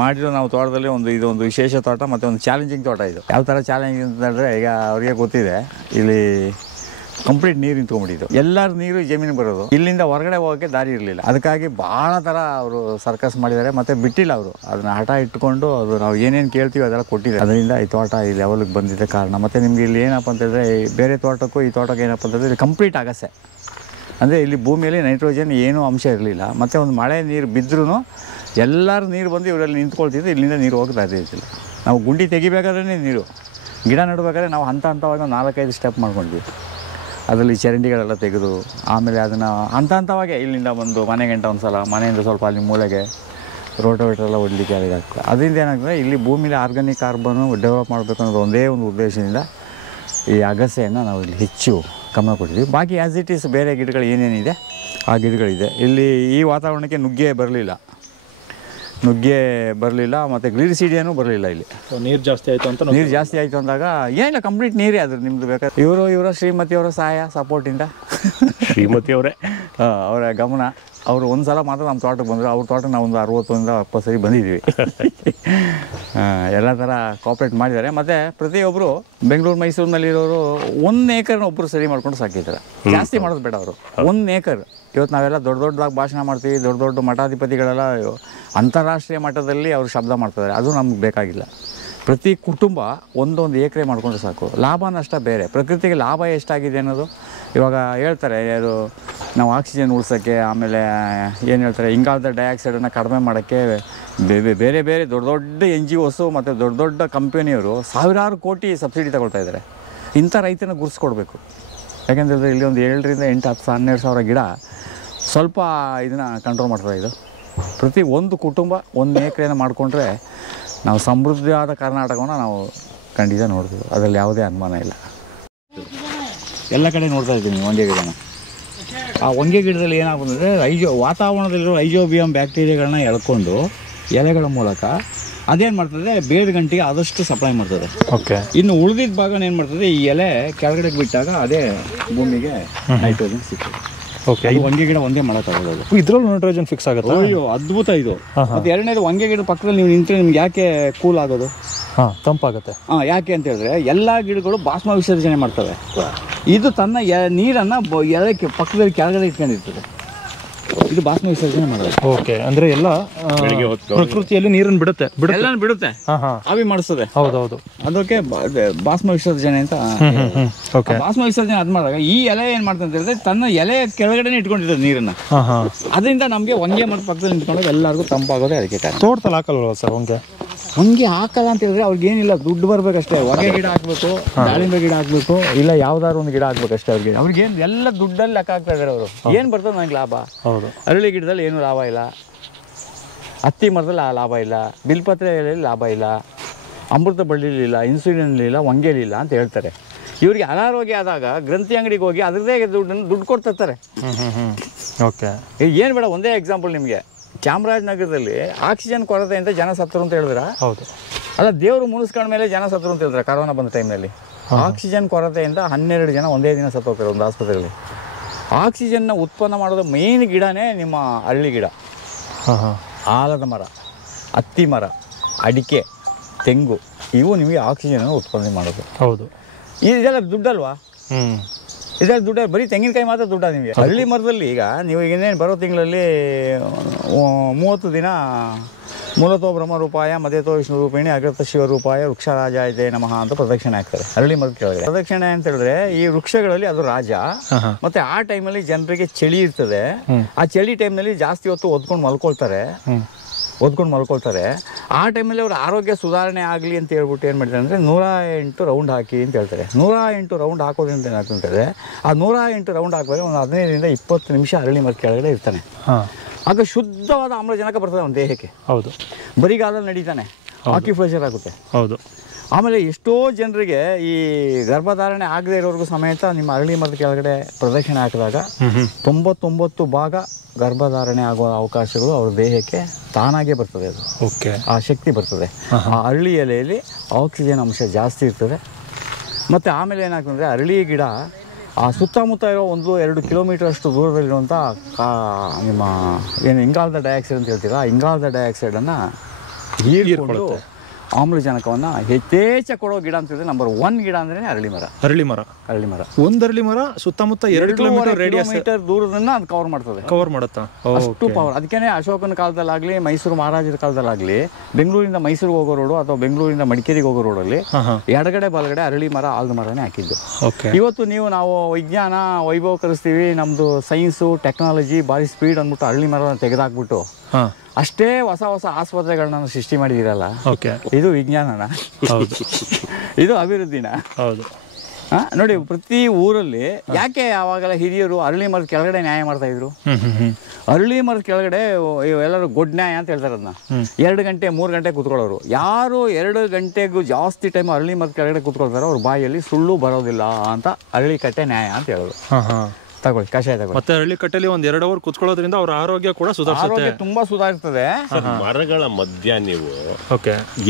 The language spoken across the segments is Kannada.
ಮಾಡಿರೋ ನಾವು ತೋಟದಲ್ಲಿ ಇದೊಂದು ವಿಶೇಷ ತೋಟ ಮತ್ತು ಒಂದು ಚಾಲೆಂಜಿಂಗ್ ತೋಟ. ಇದು ಯಾವ ಥರ ಚಾಲೆಂಜಿಂಗ್ ಅಂತಂದರೆ, ಈಗ ಅವ್ರಿಗೆ ಗೊತ್ತಿದೆ ಇಲ್ಲಿ ಕಂಪ್ಲೀಟ್ ನೀರು ನಿಂತ್ಕೊಂಡ್ಬಿಟ್ಟಿದ್ದು. ಎಲ್ಲರ ನೀರು ಜಮೀನಿಗೆ ಬರೋದು, ಇಲ್ಲಿಂದ ಹೊರಗಡೆ ಹೋಗೋಕ್ಕೆ ದಾರಿ ಇರಲಿಲ್ಲ. ಅದಕ್ಕಾಗಿ ಭಾಳ ಥರ ಅವರು ಸರ್ಕಸ್ ಮಾಡಿದ್ದಾರೆ, ಮತ್ತು ಬಿಟ್ಟಿಲ್ಲ ಅವರು ಅದನ್ನು ಹಠ ಇಟ್ಕೊಂಡು ಅದು ನಾವು ಏನೇನು ಕೇಳ್ತೀವಿ ಅದೆಲ್ಲ ಕೊಟ್ಟಿದ್ದಾರೆ. ಅದರಿಂದ ಈ ತೋಟ ಈ ಲೆವೆಲ್ಗೆ ಬಂದಿದ್ದ ಕಾರಣ. ಮತ್ತು ನಿಮಗೆ ಇಲ್ಲಿ ಏನಪ್ಪ ಅಂತಂದರೆ, ಬೇರೆ ತೋಟಕ್ಕೂ ಈ ತೋಟಕ್ಕೆ ಏನಪ್ಪ ಅಂತಂದರೆ ಇಲ್ಲಿ ಕಂಪ್ಲೀಟ್ ಅಗಸೆ. ಅಂದರೆ ಇಲ್ಲಿ ಭೂಮಿಯಲ್ಲಿ ನೈಟ್ರೋಜನ್ ಏನೂ ಅಂಶ ಇರಲಿಲ್ಲ. ಮತ್ತು ಒಂದು ಮಳೆ ನೀರು ಬಿದ್ದರೂ ಎಲ್ಲರೂ ನೀರು ಬಂದು ಇವರಲ್ಲಿ ನಿಂತ್ಕೊಳ್ತಿದ್ದು, ಇಲ್ಲಿಂದ ನೀರು ಹೋಗಿ ದಾರಿ ಇರ್ತಿಲ್ಲ. ನಾವು ಗುಂಡಿ ತೆಗಿಬೇಕಾದ್ರೆ ನೀರು, ಗಿಡ ನೆಡಬೇಕಾದ್ರೆ ನಾವು ಹಂತವಾಗಿ ಒಂದು 4-5 ಸ್ಟೆಪ್ ಮಾಡ್ಕೊಂಡ್ವಿ. ಅದರಲ್ಲಿ ಚರಂಡಿಗಳೆಲ್ಲ ತೆಗೆದು ಆಮೇಲೆ ಅದನ್ನು ಹಂತವಾಗಿ ಇಲ್ಲಿಂದ ಬಂದು ಮನೆ ಗಂಟೆ ಒಂದು ಸಲ, ಮನೆಯಿಂದ ಸ್ವಲ್ಪ ಅಲ್ಲಿ ಮೂಲೆಗೆ ರೋಟೋವೇಟ್ರೆಲ್ಲ ಹೊಡಲಿಕ್ಕೆ ಅದಕ್ಕೆ. ಅದರಿಂದ ಏನಾಗ್ತದೆ, ಇಲ್ಲಿ ಭೂಮಿಲಿ ಆರ್ಗಾನಿಕ್ ಕಾರ್ಬನ್ನು ಡೆವಲಪ್ ಮಾಡಬೇಕು ಅನ್ನೋದು ಒಂದೇ ಒಂದು ಉದ್ದೇಶದಿಂದ ಈ ಅಗಸೆಯನ್ನು ನಾವು ಇಲ್ಲಿ ಹೆಚ್ಚು ಗಮನ ಕೊಟ್ಟಿದ್ದೀವಿ. ಬಾಕಿ ಆ್ಯಸ್ ಇಟ್ ಈಸ್ ಬೇರೆ ಗಿಡಗಳು ಏನೇನಿದೆ ಆ ಗಿಡಗಳಿದೆ. ಇಲ್ಲಿ ಈ ವಾತಾವರಣಕ್ಕೆ ನುಗ್ಗೆ ಬರಲಿಲ್ಲ ಮತ್ತು ಗ್ಲಿರಿಸಿಡಿಯನೂ ಬರಲಿಲ್ಲ. ಇಲ್ಲಿ ನೀರು ಜಾಸ್ತಿ ಆಯಿತು ಅಂದಾಗ ಏನಿಲ್ಲ, ಕಂಪ್ಲೀಟ್ ನೀರೇ ಅದು ನಿಮ್ಮದು ಬೇಕಾದ್ರೆ. ಇವರ ಶ್ರೀಮತಿಯವರ ಸಪೋರ್ಟಿಂದ ಶ್ರೀಮತಿಯವರೇ ಅವರ ಗಮನ, ಅವರು ಒಂದು ಸಲ ಮಾತ್ರ ನಮ್ಮ ತೋಟಕ್ಕೆ ಬಂದರು. ಅವ್ರ ತೋಟ ನಾವು ಒಂದು 60-70 ಸರಿ ಬಂದಿದ್ದೀವಿ. ಎಲ್ಲ ಥರ ಕೋಆಪ್ರೇಟ್ ಮಾಡಿದ್ದಾರೆ. ಮತ್ತು ಪ್ರತಿಯೊಬ್ಬರು ಬೆಂಗಳೂರು ಮೈಸೂರಿನಲ್ಲಿರೋರು 1 ಏಕರ್ನ ಒಬ್ಬರು ಸರಿ ಮಾಡ್ಕೊಂಡು ಸಾಕಿದ್ದಾರೆ. ಜಾಸ್ತಿ ಮಾಡೋದು ಬೇಡ ಅವರು, 1 ಏಕರ್. ಇವತ್ತು ನಾವೆಲ್ಲ ದೊಡ್ಡದಾಗಿ ಭಾಷಣ ಮಾಡ್ತೀವಿ, ದೊಡ್ಡ ಮಠಾಧಿಪತಿಗಳೆಲ್ಲ ಅಂತಾರಾಷ್ಟ್ರೀಯ ಮಟ್ಟದಲ್ಲಿ ಅವರು ಶಬ್ದ ಮಾಡ್ತಾರೆ. ಅದು ನಮ್ಗೆ ಬೇಕಾಗಿಲ್ಲ. ಪ್ರತಿ ಕುಟುಂಬ 1 ಎಕರೆ ಮಾಡಿಕೊಂಡ್ರೆ ಸಾಕು. ಲಾಭ ನಷ್ಟ ಬೇರೆ, ಪ್ರಕೃತಿಗೆ ಲಾಭ ಎಷ್ಟಾಗಿದೆ ಅನ್ನೋದು ಇವಾಗ ಹೇಳ್ತಾರೆ. ಅದು ನಾವು ಆಕ್ಸಿಜನ್ ಉಳಿಸೋಕ್ಕೆ, ಆಮೇಲೆ ಏನು ಹೇಳ್ತಾರೆ, ಇಂಗಾಲದ ಡೈಆಕ್ಸೈಡನ್ನು ಕಡಿಮೆ ಮಾಡೋಕ್ಕೆ ಬೇರೆ ದೊಡ್ಡ NGOs ಮತ್ತು ದೊಡ್ಡ ಕಂಪನಿಯವರು ಸಾವಿರಾರು ಕೋಟಿ ಸಬ್ಸಿಡಿ ತಗೊಳ್ತಾ ಇದ್ದಾರೆ. ಇಂಥ ರೈತನ ಗುರುಸ್ಕೊಡ್ಬೇಕು. ಯಾಕೆಂದರೆ ಇಲ್ಲಿ ಒಂದು 7ರಿಂದ 8, 10, 12 ಸಾವಿರ ಗಿಡ ಸ್ವಲ್ಪ ಇದನ್ನು ಕಂಟ್ರೋಲ್ ಮಾಡ್ತಾರೆ. ಇದು ಪ್ರತಿ ಒಂದು ಕುಟುಂಬ 1 ಎಕರೆನ ಮಾಡಿಕೊಂಡ್ರೆ ನಾವು ಸಮೃದ್ಧಿಯಾದ ಕರ್ನಾಟಕವನ್ನು ನಾವು ಖಂಡಿತ ನೋಡ್ತೀವಿ. ಅದರಲ್ಲಿ ಯಾವುದೇ ಅನುಮಾನ ಇಲ್ಲ. ಎಲ್ಲ ಕಡೆ ನೋಡ್ತಾ ಇದ್ದೀನಿ ಹೊಂಗೆ ಗಿಡನ. ಆ ಹೊಂಗೆ ಗಿಡದಲ್ಲಿ ಏನಾಗ್ತದೆ, ವಾತಾವರಣದಲ್ಲಿರೋ ರೈಜೋಬಿಯಂ ಬ್ಯಾಕ್ಟೀರಿಯಾಗಳನ್ನ ಎಳ್ಕೊಂಡು ಎಲೆಗಳ ಮೂಲಕ ಅದೇನು ಮಾಡ್ತದೆ, ಬೇರೆ ಗಂಟೆಗೆ ಆದಷ್ಟು ಸಪ್ಲೈ ಮಾಡ್ತದೆ. ಓಕೆ. ಇನ್ನು ಉಳಿದಿದ್ದ ಭಾಗನ ಏನು ಮಾಡ್ತದೆ, ಈ ಎಲೆ ಕೆಳಗಡೆ ಬಿಟ್ಟಾಗ ಅದೇ ಭೂಮಿಗೆ ನೈಟ್ರೋಜನ್ ಸಿಗ್ತದೆ. ಓಕೆ. ಈ ಹೊಂಗೆ ಗಿಡ ಒಂದೇ ಮಾಡೋಕ್ಕಾಗೋದು. ಇದ್ರಲ್ಲಿ ನೈಟ್ರೋಜನ್ ಫಿಕ್ಸ್ ಆಗುತ್ತೆ. ಅಯ್ಯೋ ಅದ್ಭುತ ಇದು. ಮತ್ತು ಎರಡನೇದು, ಹೊಂಗೆ ಗಿಡ ಪಕ್ಕದಲ್ಲಿ ನೀವು ನಿಂತರೆ ನಿಮ್ಗೆ ಯಾಕೆ ಕೂಲ್ ಆಗೋದು? ತಂಪಾಗುತ್ತೆ. ಯಾಕೆ ಅಂತ ಹೇಳಿದ್ರೆ ಎಲ್ಲ ಗಿಡಗಳು ಬಾಷ್ಪ ವಿಸರ್ಜನೆ ಮಾಡ್ತವೆ. ಇದು ತನ್ನ ನೀರನ್ನು ಎಲೆಕ್ಕೆ ಪಕ್ಕದಲ್ಲಿ ಕೆಳಗಡೆ ಇಟ್ಕೊಂಡಿರ್ತದೆ. ಇದು ಬಾಷ್ಪ ವಿಸರ್ಜನೆ ಮಾಡೋದು. ಓಕೆ. ಅಂದ್ರೆ ಎಲ್ಲ ಪ್ರಕೃತಿಯಲ್ಲಿ ನೀರನ್ನು ಬಿಡುತ್ತೆ. ಆವಿ ಮಾಡಿಸ್ತದೆ. ಹೌದೌದು. ಅದಕ್ಕೆ ಬಾಷ್ಪ ವಿಸರ್ಜನೆ ಅಂತ. ಬಾಷ್ಪ ವಿಸರ್ಜನೆ ಅದ್ ಮಾಡಿದಾಗ ಈ ಎಲೆ ಏನ್ ಮಾಡ್ತಂತ ಹೇಳಿದ್ರೆ, ತನ್ನ ಎಲೆ ಕೆಳಗಡೆ ಇಟ್ಕೊಂಡಿರ್ತದೆ ನೀರನ್ನ. ಅದರಿಂದ ನಮ್ಗೆ ಹೊಂಗೆ ಮರದ ಪಕ್ಕದಲ್ಲಿ ನಿಂತ್ಕೊಂಡಾಗ ಎಲ್ಲರಿಗೂ ತಂಪಾಗೋದೇ ಅದಕ್ಕೆ ಕಾರಣ. ತೋಟದಲ್ಲಿ ಹಾಕಲ್ವ ಸರ್ ಹೊಂಗೆ ಹಾಕಲ್ಲ ಅಂತ ಹೇಳಿದ್ರೆ ಅವ್ರಿಗೆ ಏನಿಲ್ಲ, ದುಡ್ಡು ಬರ್ಬೇಕಷ್ಟೇ. ಹೊಗೆ ಗಿಡ ಹಾಕ್ಬೇಕು, ದಾಳಿಂಬೆ ಗಿಡ ಹಾಕ್ಬೇಕು, ಇಲ್ಲ ಯಾವ್ದಾದ್ರು ಒಂದು ಗಿಡ ಹಾಕ್ಬೇಕಷ್ಟೇ. ಅವ್ರಿಗೆ ಏನು ಎಲ್ಲ ದುಡ್ಡಲ್ಲಿ ಲೆಕ್ಕ ಹಾಕ್ತಾ ಇದಾರೆ ಅವರು. ಏನು ಬರ್ತದೆ ನನಗೆ ಲಾಭ? ಹೌದು. ಅರಳಿ ಗಿಡದಲ್ಲಿ ಏನೂ ಲಾಭ ಇಲ್ಲ, ಹತ್ತಿ ಮರದಲ್ಲಿ ಲಾಭ ಇಲ್ಲ, ಬಿಲ್ಪತ್ರೆಯಲ್ಲಿ ಲಾಭ ಇಲ್ಲ, ಅಮೃತ ಬಳ್ಳಿಲಿಲ್ಲ, ಇನ್ಸುಲಿನ್ಲಿಲ್ಲ, ಹೊಂಗೆಲಿಲ್ಲ ಅಂತ ಹೇಳ್ತಾರೆ. ಇವರಿಗೆ ಅನಾರೋಗ್ಯ ಆದಾಗ ಗ್ರಂಥಿ ಅಂಗಡಿಗೆ ಹೋಗಿ ಅದರದೇ ದುಡ್ಡು ಕೊಡ್ತಿರ್ತಾರೆ. ಓಕೆ. ಏನು ಬೇಡ, ಒಂದೇ ಎಕ್ಸಾಂಪಲ್ ನಿಮಗೆ. ಚಾಮರಾಜನಗರದಲ್ಲಿ ಆಕ್ಸಿಜನ್ ಕೊರತೆಯಿಂದ ಜನ ಸತ್ತರು ಅಂತ ಹೇಳಿದ್ರ? ಹೌದು. ಅಲ್ಲ, ದೇವರು ಮುನಿಸ್ಕೊಂಡ ಮೇಲೆ ಜನ ಸತ್ತರು ಅಂತ ಹೇಳಿದ್ರೆ ಕರೋನಾ ಬಂದ ಟೈಮ್ನಲ್ಲಿ ಆಕ್ಸಿಜನ್ ಕೊರತೆಯಿಂದ 12 ಜನ ಒಂದೇ ದಿನ ಸತ್ತೋಗ್ತಾರೆ ಒಂದು ಆಸ್ಪತ್ರೆಯಲ್ಲಿ. ಆಕ್ಸಿಜನ್ನ ಉತ್ಪನ್ನ ಮಾಡೋದು ಮೇನ್ ಗಿಡನೇ ನಿಮ್ಮ ಅರಳಿ ಗಿಡ, ಆಲದ ಮರ, ಹತ್ತಿ ಮರ, ಅಡಿಕೆ, ತೆಂಗು. ಇವು ನಿಮಗೆ ಆಕ್ಸಿಜನ್ ಉತ್ಪಾದನೆ ಮಾಡೋದು. ಹೌದು. ಇದೆಲ್ಲ ದುಡ್ಡಲ್ವಾ? ಇದರಲ್ಲಿ ದುಡ್ಡು ಬರೀ ತೆಂಗಿನಕಾಯಿ ಮಾತ್ರ ದುಡ್ಡ ನಿಮಗೆ. ಹಳ್ಳಿ ಮರದಲ್ಲಿ ಈಗ ನೀವು ಇನ್ನೇನು ಬರೋ ತಿಂಗಳಲ್ಲಿ 30 ದಿನ ಮೂಲತೋ ಬ್ರಹ್ಮರೂಪಾಯ ಮದೇತೋ ವಿಷ್ಣು ರೂಪಿಣಿ ಅಗ್ರತ ಶಿವರೂಪಾಯ ವೃಕ್ಷರಾಜಾಯ ನಮಃ ಅಂತ ಪ್ರದಕ್ಷಿಣೆ ಹಾಕ್ತಾರೆ ಹಳ್ಳಿ ಮರದ ಕೆಳಗಡೆ. ಪ್ರದಕ್ಷಿಣೆ ಅಂತ ಹೇಳಿದ್ರೆ ಈ ವೃಕ್ಷಗಳಲ್ಲಿ ಅದು ರಾಜ. ಮತ್ತೆ ಆ ಟೈಮಲ್ಲಿ ಜನರಿಗೆ ಚಳಿ ಇರ್ತದೆ. ಆ ಚಳಿ ಟೈಮ್ನಲ್ಲಿ ಜಾಸ್ತಿ ಹೊತ್ತು ಒದ್ಕೊಂಡು ಮಲ್ಕೊಳ್ತಾರೆ. ಆ ಟೈಮಲ್ಲಿ ಅವ್ರ ಆರೋಗ್ಯ ಸುಧಾರಣೆ ಆಗಲಿ ಅಂತ ಹೇಳ್ಬಿಟ್ಟು ಏನು ಮಾಡ್ತಾರೆ ಅಂದರೆ 108 ರೌಂಡ್ ಹಾಕಿ ಅಂತ ಹೇಳ್ತಾರೆ. 108 ರೌಂಡ್ ಹಾಕೋದ್ರಿಂದ ಏನಾಗ್ತಂತಾರೆ, ಆ 108 ರೌಂಡ್ ಹಾಕಿದ್ರೆ ಒಂದು 15ರಿಂದ 20 ನಿಮಿಷ ಅರಳಿ ಮರದ ಕೆಳಗಡೆ ಇರ್ತಾನೆ. ಆಗ ಶುದ್ಧವಾದ ಆಮ್ಲಜನಕ ಬರ್ತದೆ ಅವನ ದೇಹಕ್ಕೆ. ಹೌದು. ಬರಿಗಾಲಲ್ಲಿ ನಡೀತಾನೆ, ಆಕ್ಯುಪ್ರೆಷರ್ ಆಗುತ್ತೆ. ಹೌದು. ಆಮೇಲೆ ಎಷ್ಟೋ ಜನರಿಗೆ ಈ ಗರ್ಭಧಾರಣೆ ಆಗದೆ ಇರೋರ್ಗೂ ಸಮೇತ ನಿಮ್ಮ ಅರಳಿ ಮರದ ಕೆಳಗಡೆ ಪ್ರದಕ್ಷಿಣೆ ಹಾಕಿದಾಗ 99 ಭಾಗ ಗರ್ಭಧಾರಣೆ ಆಗುವ ಅವಕಾಶಗಳು ಅವ್ರ ದೇಹಕ್ಕೆ ತಾನಾಗೇ ಬರ್ತದೆ. ಅದು ಓಕೆ. ಆ ಶಕ್ತಿ ಬರ್ತದೆ. ಆ ಅರಳಿ ಎಲೆಯಲ್ಲಿ ಆಕ್ಸಿಜನ್ ಅಂಶ ಜಾಸ್ತಿ ಇರ್ತದೆ. ಮತ್ತು ಆಮೇಲೆ ಏನಾಗ್ತಂದರೆ ಅರಳಿ ಗಿಡ ಆ ಸುತ್ತಮುತ್ತ ಇರೋ 1-2 ಕಿಲೋಮೀಟರ್ ಅಷ್ಟು ದೂರದಲ್ಲಿರುವಂಥ ನಿಮ್ಮ ಏನು ಇಂಗಾಲದ ಡೈಆಕ್ಸೈಡ್ ಅಂತ ಹೇಳ್ತೀರಾ, ಆ ಇಂಗಾಲದ ಡೈಆಕ್ಸೈಡನ್ನು ಹೀರ್ಕೊಂಡು ಆಮ್ಲಜನಕವನ್ನು ಯಥೇಚ್ಛ ಕೊಡೋ ಗಿಡ ಅಂತಿದ್ರೆ ನಂಬರ್ 1 ಗಿಡ ಅಂದ್ರೆ ಅರಳಿ ಮರ. ಅರಳಿ ಮರ ಒಂದು ಅರಳಿ ಮರ ಸುತ್ತಮುತ್ತ 2 ಕಿಲೋಮೀಟರ್ ದೂರದಿಂದ ಅದು ಕವರ್ ಮಾಡುತ್ತಾ ಅಷ್ಟು ಪವರ್. ಅದಕ್ಕೇನೆ ಅಶೋಕನ ಕಾಲದಲ್ಲಾಗ್ಲಿ ಮೈಸೂರು ಮಹಾರಾಜರ ಕಾಲದಲ್ಲಾಗ್ಲಿ ಬೆಂಗಳೂರಿಂದ ಮೈಸೂರಿಗೆ ಹೋಗೋ ರೋಡು ಅಥವಾ ಬೆಂಗಳೂರಿಂದ ಮಡಿಕೇರಿಗೆ ಹೋಗೋ ರೋಡಲ್ಲಿ ಎಡಗಡೆ ಬಲಗಡೆ ಅರಳಿ ಮರ ಆಲದ ಮರನೇ ಹಾಕಿದ್ದು. ಇವತ್ತು ನಾವು ವಿಜ್ಞಾನ ವೈಭವೀಕರಿಸ್ತೀವಿ, ನಮ್ದು ಸೈನ್ಸು ಟೆಕ್ನಾಲಜಿ ಭಾರಿ ಸ್ಪೀಡ್ ಅಂದ್ಬಿಟ್ಟು ಅರಳಿ ಮರ ತೆಗೆದಾಕ್ಬಿಟ್ಟು ಅಷ್ಟೇ ಹೊಸ ಆಸ್ಪತ್ರೆಗಳನ್ನ ಸೃಷ್ಟಿ ಮಾಡಿದಿರಲ್ಲ, ಇದು ವಿಜ್ಞಾನನ? ಇದು ಅಭಿವೃದ್ಧಿನ? ಹೌದು. ನೋಡಿ, ಪ್ರತಿ ಊರಲ್ಲಿ ಯಾಕೆ ಆವಾಗೆಲ್ಲ ಹಿರಿಯರು ಅರಳಿ ಮರದ ಕೆಳಗಡೆ ನ್ಯಾಯ ಮಾಡ್ತಾ ಇದ್ರು? ಅರಳಿ ಮರದ ಕೆಳಗಡೆ ಎಲ್ಲರೂ ಗೊಡ್ ನ್ಯಾಯ ಅಂತ ಹೇಳ್ತಾರೆ. ಅದನ್ನ 2 ಗಂಟೆ 3 ಗಂಟೆ ಕೂತ್ಕೊಳ್ಳೋರು. ಯಾರು 2 ಗಂಟೆಗೂ ಜಾಸ್ತಿ ಟೈಮ್ ಅರಳಿ ಮರದ ಕೆಳಗಡೆ ಕೂತ್ಕೊಳ್ತಾರೋ ಅವ್ರ ಬಾಯಲ್ಲಿ ಸುಳ್ಳು ಬರೋದಿಲ್ಲ ಅಂತ ಅರಳಿ ಕಟ್ಟೆ ನ್ಯಾಯ ಅಂತ ಹೇಳೋದು. ತಗೊಳ್ಳಿ, ಕಷಾಯ ತಗೊಳ್ಳಿ. ಮತ್ತೆ ಅರಳಿ ಕಟ್ಟೆಲಿ 1-2 ಅವರ್ ಕುತ್ಕೊಳ್ಳೋದ್ರಿಂದ ಅವ್ರ ಆರೋಗ್ಯ ಕೂಡ ಸುಧಾರಿಸುತ್ತೆ, ತುಂಬಾ ಸುಧಾರಿಸ್ತದೆ. ಮರಗಳ ಮಧ್ಯ ನೀವು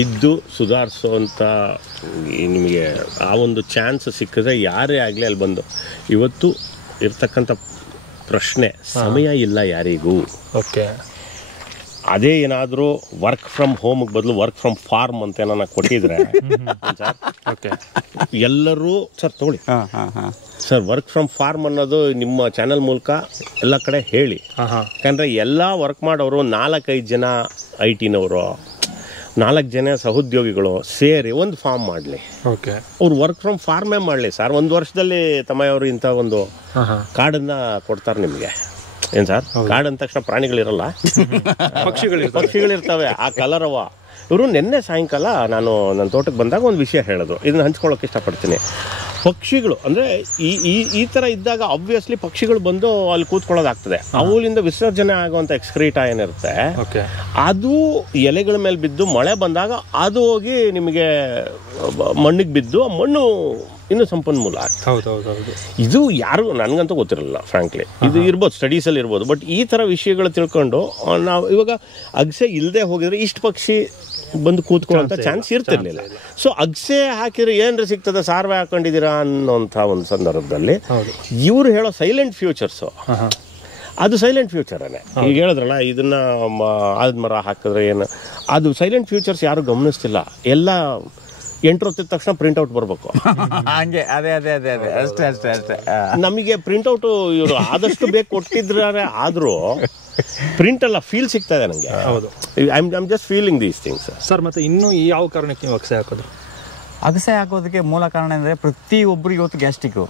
ಇದ್ದು ಸುಧಾರಿಸುವಂತ ನಿಮಗೆ ಆ ಒಂದು ಚಾನ್ಸ್ ಸಿಕ್ಕಿದ್ರೆ ಯಾರೇ ಆಗಲಿ ಅಲ್ಲಿ ಬಂದು. ಇವತ್ತು ಇರ್ತಕ್ಕಂಥ ಪ್ರಶ್ನೆ ಸಮಯ ಇಲ್ಲ ಯಾರಿಗೂ. ಅದೇ ಏನಾದರೂ ವರ್ಕ್ ಫ್ರಮ್ ಹೋಮ್ಗೆ ಬದಲು ವರ್ಕ್ ಫ್ರಮ್ ಫಾರ್ಮ್ ಅಂತ ಏನಾರ ಕೊಟ್ಟಿದ್ರೆ ಎಲ್ಲರೂ ಸರ್ ತಗೊಳ್ಳಿ ಸರ್, ವರ್ಕ್ ಫ್ರಮ್ ಫಾರ್ಮ್ ಅನ್ನೋದು ನಿಮ್ಮ ಚಾನೆಲ್ ಮೂಲಕ ಎಲ್ಲ ಕಡೆ ಹೇಳಿ. ಯಾಕಂದರೆ ಎಲ್ಲ ವರ್ಕ್ ಮಾಡೋರು 4-5 ಜನ IT-ನವರು 4 ಜನ ಸಹೋದ್ಯೋಗಿಗಳು ಸೇರಿ ಒಂದು ಫಾರ್ಮ್ ಮಾಡಲಿ. ಅವ್ರು ವರ್ಕ್ ಫ್ರಮ್ ಫಾರ್ಮೇ ಮಾಡಲಿ ಸರ್. 1 ವರ್ಷದಲ್ಲಿ ತಮ್ಮಯ್ಯವರು ಇಂಥ ಒಂದು ಕಾರ್ಡನ್ನು ಕೊಡ್ತಾರೆ ನಿಮಗೆ. ಏನು ಸರ್, ಕಾಡು ಅಂದ ತಕ್ಷಣ ಪ್ರಾಣಿಗಳಿರಲ್ಲ, ಪಕ್ಷಿಗಳಿರ್ತವೆ. ಆ ಕಲರವ ಇವರು ನಿನ್ನೆ ಸಾಯಂಕಾಲ ನಾನು ನನ್ನ ತೋಟಕ್ಕೆ ಬಂದಾಗ ಒಂದು ವಿಷಯ ಹೇಳಿದ್ರು, ಇದನ್ನ ಹಂಚ್ಕೊಳ್ಳೋಕೆ ಇಷ್ಟಪಡ್ತೀನಿ. ಪಕ್ಷಿಗಳು ಅಂದರೆ ಈ ಥರ ಇದ್ದಾಗ ಆಬ್ವಿಯಸ್ಲಿ ಪಕ್ಷಿಗಳು ಬಂದು ಅಲ್ಲಿ ಕೂತ್ಕೊಳ್ಳೋದಾಗ್ತದೆ. ಅವುಗಳಿಂದ ವಿಸರ್ಜನೆ ಆಗುವಂಥ ಎಕ್ಸ್ಕ್ರೀಟ ಏನಿರುತ್ತೆ ಅದು ಎಲೆಗಳ ಮೇಲೆ ಬಿದ್ದು ಮಳೆ ಬಂದಾಗ ಅದು ಹೋಗಿ ನಿಮಗೆ ಮಣ್ಣಿಗೆ ಬಿದ್ದು ಆ ಮಣ್ಣು ಇನ್ನು ಸಂಪನ್ಮೂಲ ಆಗ್ತದೆ. ಇದು ಯಾರು ನನಗಂತೂ ಗೊತ್ತಿರಲಿಲ್ಲ ಫ್ರಾಂಕ್ಲಿ. ಇದು ಇರ್ಬೋದು, ಸ್ಟಡೀಸಲ್ಲಿ ಇರ್ಬೋದು. ಬಟ್ ಈ ಥರ ವಿಷಯಗಳು ತಿಳ್ಕೊಂಡು ನಾವು ಇವಾಗ ಅಗಸೆ ಇಲ್ಲದೆ ಹೋಗಿದ್ರೆ ಇಷ್ಟು ಪಕ್ಷಿ ಬಂದು ಕೂತ್ಕೊಳ್ಳೋಂಥ ಚಾನ್ಸ್ ಇರ್ತಿರ್ಲಿಲ್ಲ. ಸೊ ಅಗಸೆ ಹಾಕಿದ್ರೆ ಏನ್ರ ಸಿಗ್ತದೆ, ಸಾರ್ವೆ ಹಾಕೊಂಡಿದ್ದೀರಾ ಅನ್ನೋಂಥ ಒಂದು ಸಂದರ್ಭದಲ್ಲಿ ಇವರು ಹೇಳೋ ಸೈಲೆಂಟ್ ಫ್ಯೂಚರ್ಸು ಅದು ಸೈಲೆಂಟ್ ಫ್ಯೂಚರೇ. ಈಗ ಹೇಳಿದ್ರಲ್ಲ, ಇದನ್ನ ಆಲದ ಮರ ಹಾಕಿದ್ರೆ ಏನು, ಅದು ಸೈಲೆಂಟ್ ಫ್ಯೂಚರ್ಸ್ ಯಾರು ಗಮನಿಸ್ತಿಲ್ಲ. ಎಲ್ಲ 8 ಹೊತ್ತಿದ ತಕ್ಷಣ ಪ್ರಿಂಟ್ಔಟ್ ಬರಬೇಕು ಹಂಗೆ. ಅದೇ ಅದೇ ಅದೇ ಅದೇ ಅಷ್ಟೇ ಅಷ್ಟೇ ಅಷ್ಟೇ. ನಮಗೆ ಪ್ರಿಂಟ್ಔಟು ಇವರು ಆದಷ್ಟು ಬೇಕು ಕೊಟ್ಟಿದ್ರೆ ಆದರೂ ಪ್ರಿಂಟ್ ಅಲ್ಲ ಫೀಲ್ ಸಿಗ್ತಾ ಇದೆ ನನಗೆ. ಹೌದು, I am just feeling these things sir. ಮತ್ತೆ ಇನ್ನು ಯಾವ ಕಾರಣಕ್ಕೆ ನೀವು ಅಗಸೆ ಹಾಕೋದು? ಅಗಸೆ ಹಾಕೋದಕ್ಕೆ ಮೂಲ ಕಾರಣ ಅಂದರೆ ಪ್ರತಿಯೊಬ್ಬರಿಗೆ ಇವತ್ತು ಗ್ಯಾಸ್ಟ್ರಿಕ್ಕು,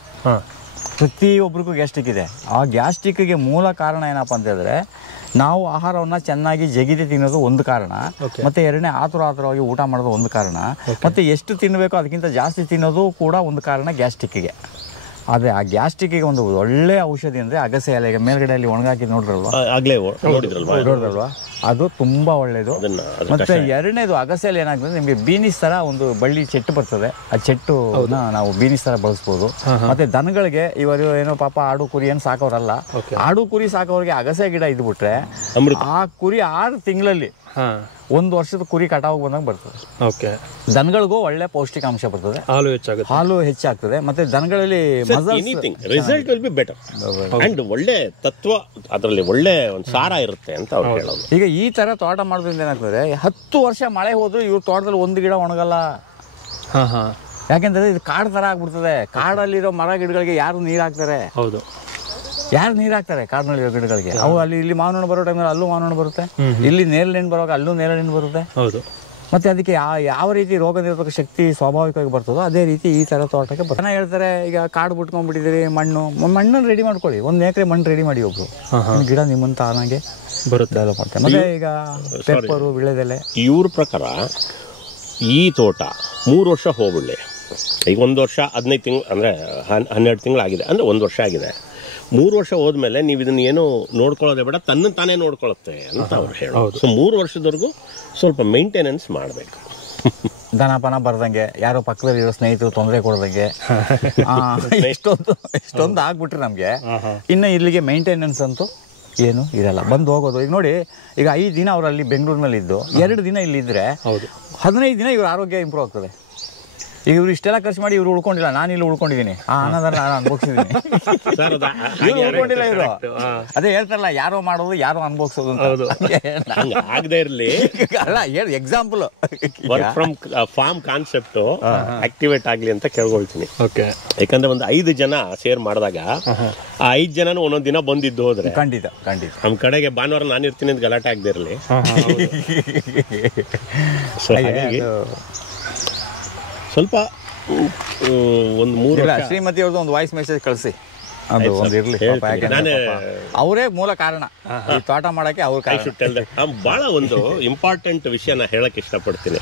ಪ್ರತಿಯೊಬ್ಬರಿಗೂ ಗ್ಯಾಸ್ಟ್ರಿಕ್ ಇದೆ. ಆ ಗ್ಯಾಸ್ಟ್ರಿಕ್ಗೆ ಮೂಲ ಕಾರಣ ಏನಪ್ಪ ಅಂತ ಹೇಳಿದ್ರೆ ನಾವು ಆಹಾರವನ್ನು ಚೆನ್ನಾಗಿ ಜಗಿದು ತಿನ್ನೋದು ಒಂದು ಕಾರಣ, ಮತ್ತು ಎರಡನೇ ಆತುರವಾಗಿ ಊಟ ಮಾಡೋದು ಒಂದು ಕಾರಣ, ಮತ್ತು ಎಷ್ಟು ತಿನ್ನಬೇಕೋ ಅದಕ್ಕಿಂತ ಜಾಸ್ತಿ ತಿನ್ನೋದು ಕೂಡ ಒಂದು ಕಾರಣ ಗ್ಯಾಸ್ಟ್ರಿಕ್ಕಿಗೆ. ಆದರೆ ಆ ಗ್ಯಾಸ್ಟ್ರಿಕ್ಕಿಗೆ ಒಂದು ಒಳ್ಳೆಯ ಔಷಧಿ ಅಂದರೆ ಅಗಸೆ ಎಲೆಗೆ ಮೇಲ್ಗಡೆಯಲ್ಲಿ ಒಣಗಾಕಿ ನೋಡಿದ್ರಲ್ವಾ, ಅದು ತುಂಬ ಒಳ್ಳೆಯದು. ಮತ್ತು ಎರಡನೇದು ಅಗಸೆಯಲ್ಲಿ ಏನಾಗ್ತದೆ, ನಿಮಗೆ ಬೀನಿಸ್ ಥರ ಒಂದು ಬಳ್ಳಿ ಚೆಟ್ಟು ಬರ್ತದೆ, ಆ ಚೆಟ್ಟು ನಾವು ಬೀನಿಸ್ ಥರ ಬಳಸ್ಬೋದು. ಮತ್ತು ದನಗಳಿಗೆ ಇವರು ಏನೋ ಪಾಪ ಆಡು ಕುರಿ ಏನು ಸಾಕೋರಲ್ಲ, ಆಡು ಕುರಿ ಸಾಕೋರಿಗೆ ಅಗಸೆ ಗಿಡ ಇದ್ಬಿಟ್ರೆ ಆ ಕುರಿ 6 ತಿಂಗಳಲ್ಲಿ 1 ವರ್ಷದ ಕುರಿ ಕಟಾವು ಬಂದಾಗ ಬರ್ತದೆ. ದನಗಳಿಗೂ ಒಳ್ಳೆ ಪೌಷ್ಟಿಕಾಂಶ ಬರ್ತದೆ, ಹಾಲು ಹೆಚ್ಚಾಗ್ತದೆ. ಮತ್ತೆ ದನಗಳಲ್ಲಿ result will be better and ಒಳ್ಳೆ ತತ್ವ ಅದರಲ್ಲಿ ಒಳ್ಳೆ ಒಂದು ಸಾರ ಇರುತ್ತೆ ಅಂತ ಅವ್ರು ಹೇಳೋದು. ಈಗ ಈ ತರ ತೋಟ ಮಾಡೋದ್ರಿಂದ ಏನಾಗ್ತದೆ, 10 ವರ್ಷ ಮಳೆ ಹೋದ್ರು ಇವ್ರ ತೋಟದಲ್ಲಿ ಒಂದು ಗಿಡ ಒಣಗಲ್ಲ. ಯಾಕೆಂದ್ರೆ ಇದು ಕಾಡು ತರ ಆಗ್ಬಿಡ್ತದೆ. ಕಾಡಲ್ಲಿರೋ ಮರ ಗಿಡಗಳಿಗೆ ಯಾರು ನೀರು ಹಾಕ್ತಾರೆ? ಹೌದು, ಯಾರು ನೀರು ಹಾಕ್ತಾರೆ ಕಾಡಿನಲ್ಲಿರೋ ಗಿಡಗಳಿಗೆ? ಅವು ಅಲ್ಲಿ ಇಲ್ಲಿ ಮಾವಿನ ಹಣ್ಣು ಬರೋ ಟೈಮಲ್ಲಿ ಅಲ್ಲೂ ಮಾವಿನ ಹಣ್ಣು ಬರುತ್ತೆ, ಇಲ್ಲಿ ನೇರಳೆ ಹಣ್ಣು ಬರುವಾಗ ಅಲ್ಲೂ ನೇರಳೆ ಹಣ್ಣು ಬರುತ್ತೆ. ಹೌದು, ಮತ್ತೆ ಅದಕ್ಕೆ ಯಾವ ರೀತಿ ರೋಗ ನಿರೋಧಕ ಶಕ್ತಿ ಸ್ವಾಭಾವಿಕವಾಗಿ ಬರ್ತದೋ ಅದೇ ರೀತಿ ಈ ಥರ ತೋಟಕ್ಕೆ ಜನ ಹೇಳ್ತಾರೆ, ಈಗ ಕಾಡು ಬಿಟ್ಕೊಂಡ್ಬಿಟ್ಟಿದ್ದೀರಿ, ಮಣ್ಣನ್ನು ರೆಡಿ ಮಾಡ್ಕೊಳ್ಳಿ, 1 ಎಕರೆ ಮಣ್ಣು ರೆಡಿ ಮಾಡಿ, ಒಬ್ರು ಗಿಡ ನಿಮ್ಮಂತ ಆನಾಗೆ ಬರುತ್ತೆ, ಡೆವಲಪ್ ಮಾಡ್ತಾರೆ. ಮತ್ತೆ ಈಗ ಪೆಪ್ಪರು, ವಿಳೆದೆಲೆ. ಇವ್ರ ಪ್ರಕಾರ ಈ ತೋಟ 3 ವರ್ಷ ಹೋಗ್ಬಿಡ್ಲಿ, ಈಗ 1 ವರ್ಷ 15 ತಿಂಗಳು ಅಂದರೆ 12 ತಿಂಗಳಾಗಿದೆ, ಅಂದರೆ 1 ವರ್ಷ ಆಗಿದೆ. 3 ವರ್ಷ ಹೋದ್ಮೇಲೆ ನೀವು ಇದನ್ನ ಏನು ನೋಡ್ಕೊಳ್ಳೋದೇ ಬೇಡ, ತಾನೇ ನೋಡ್ಕೊಳ್ಳುತ್ತೆ ಅಂತ ಅವ್ರು ಹೇಳೋದು. ಸೊ 3 ವರ್ಷದವರೆಗೂ ಸ್ವಲ್ಪ ಮೇಂಟೆನೆನ್ಸ್ ಮಾಡಬೇಕು. ದನಪನ ಬರ್ದಂಗೆ, ಯಾರೋ ಪಕ್ಕದಲ್ಲಿ ಇರೋ ಸ್ನೇಹಿತರು ತೊಂದರೆ ಕೊಡ್ದಂಗೆ, ಎಷ್ಟೊಂದು ಆಗ್ಬಿಟ್ರೆ ನಮಗೆ ಇನ್ನು ಇಲ್ಲಿಗೆ ಮೇಂಟೆನೆನ್ಸ್ ಅಂತೂ ಏನು ಇರಲ್ಲ, ಬಂದು ಹೋಗೋದು. ಈಗ ನೋಡಿ, ಈಗ 5 ದಿನ ಅವರಲ್ಲಿ ಬೆಂಗಳೂರಿನಲ್ಲಿ ಇದ್ದು 2 ದಿನ ಇಲ್ಲಿ ಇದ್ರೆ 15 ದಿನ ಇವ್ರ ಆರೋಗ್ಯ ಇಂಪ್ರೂವ್ ಆಗ್ತದೆ. ಈಗ ಇವ್ರು ಇಷ್ಟೆಲ್ಲ ಖರ್ಚು ಮಾಡಿ ಇವ್ರು ಉಳ್ಕೊಂಡಿಲ್ಲ, ನಾನು ಇಲ್ಲಿ ಉಳ್ಕೊಂಡಿದ್ದೀನಿ. ಆ ಆನಂದ ನಾನು ಅನ್ಭವಿಸಿದ್ದೀನಿ. ಇವ್ರು ಉಳ್ಕೊಂಡಿಲ್ಲ, ಇವರು ಅದೇ ಹೇಳ್ತಾರಲ್ಲ, ಯಾರೋ ಮಾಡೋದು ಯಾರೋ ಅನ್ಭವಿಸೋದು ಅಂತ. ಆಗದೆ ಇರಲಿ ಅಲ್ಲ, ಹೇಳಿ example. Work from farm concept activate ಆಗ್ಲಿ ಅಂತ ಕೇಳ್ಕೊಳ್ತೀನಿ. ಯಾಕಂದ್ರೆ ಒಂದು 5 ಜನ ಶೇರ್ ಮಾಡಿದಾಗ ಆ 5 ಜನನು ಒಂದೊಂದ್ ದಿನ ಬಂದಿದ್ದು ಹೋದ್ರೆ ಖಂಡಿತ ನಮ್ ಕಡೆಗೆ ಭಾನುವಾರ ನಾನು ಇರ್ತೀನಿ ಅಂತ ಗಲಾಟೆ ಆಗದೆ ಇರಲಿ. ಸ್ವಲ್ಪ ಒಂದು 3 ಶ್ರೀಮತಿ ಅವ್ರದ್ದು ಒಂದು ವಾಯ್ಸ್ ಮೆಸೇಜ್ ಕಳಿಸಿ, ಅದು ಒಂದು ಇರ್ಲಿ. ಅವರೇ ಮೂಲ ಕಾರಣ ಈ ತೋಟ ಮಾಡಕ್ಕೆ. ಅವ್ರ ಬಹಳ ಒಂದು ಇಂಪಾರ್ಟೆಂಟ್ ವಿಷಯನ ಹೇಳಕ್ ಇಷ್ಟಪಡ್ತೀನಿ.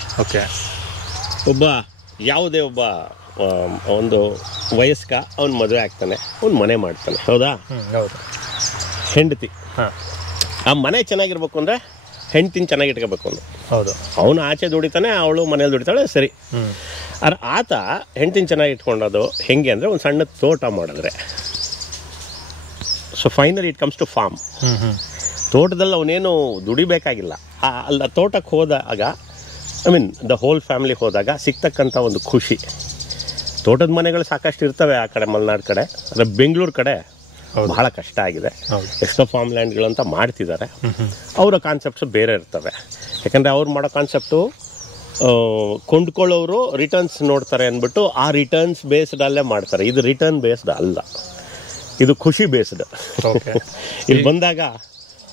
ಒಬ್ಬ ಯಾವುದೇ ಒಬ್ಬ ಒಂದು ವಯಸ್ಕ ಅವ್ನು ಮದುವೆ ಆಗ್ತಾನೆ, ಅವ್ನು ಮನೆ ಮಾಡ್ತಾನೆ, ಹೌದಾ? ಹೆಂಡತಿ ಆ ಮನೆ ಚೆನ್ನಾಗಿರ್ಬೇಕು ಅಂದ್ರೆ ಹೆಂಡ್ತಿನ ಚೆನ್ನಾಗಿ ಇಟ್ಕೋಬೇಕು ಅವನು. ಹೌದು, ಅವನು ಆಚೆ ದುಡಿತಾನೆ, ಅವಳು ಮನೇಲಿ ದುಡಿತಾಳೆ, ಸರಿ. ಆತ ಹೆಂಡ್ತಿನ ಚೆನ್ನಾಗಿ ಇಟ್ಕೊಂಡೋದು ಹೆಂಗೆ ಅಂದರೆ ಒಂದು ಸಣ್ಣ ತೋಟ ಮಾಡಿದ್ರೆ. So finally it comes to farm. ತೋಟದಲ್ಲಿ ಅವನೇನು ದುಡಿಬೇಕಾಗಿಲ್ಲ. ಅಲ್ಲ, ತೋಟಕ್ಕೆ ಹೋದಾಗ I mean the whole family ಹೋದಾಗ ಸಿಗ್ತಕ್ಕಂಥ ಒಂದು ಖುಷಿ. ತೋಟದ ಮನೆಗಳು ಸಾಕಷ್ಟು ಇರ್ತವೆ ಆ ಕಡೆ, ಮಲೆನಾಡು ಕಡೆ. ಆದರೆ ಬೆಂಗಳೂರು ಕಡೆ ಬಹಳ ಕಷ್ಟ ಆಗಿದೆ. ಎಷ್ಟೋ ಫಾರ್ಮ್ ಲ್ಯಾಂಡ್ಗಳು ಅಂತ ಮಾಡ್ತಿದ್ದಾರೆ. ಅವರ ಕಾನ್ಸೆಪ್ಟ್ಸ್ ಬೇರೆ ಇರ್ತವೆ. ಯಾಕಂದರೆ ಅವ್ರು ಮಾಡೋ ಕಾನ್ಸೆಪ್ಟು ಕೊಂಡ್ಕೊಳ್ಳೋರು ರಿಟರ್ನ್ಸ್ ನೋಡ್ತಾರೆ ಅಂದ್ಬಿಟ್ಟು ಆ ರಿಟರ್ನ್ಸ್ ಬೇಸ್ಡ್ ಅಲ್ಲೇ ಮಾಡ್ತಾರೆ. ಇದು ರಿಟರ್ನ್ ಬೇಸ್ಡ್ ಅಲ್ಲ, ಇದು ಖುಷಿ ಬೇಸ್ಡ್. ಇಲ್ಲಿ ಬಂದಾಗ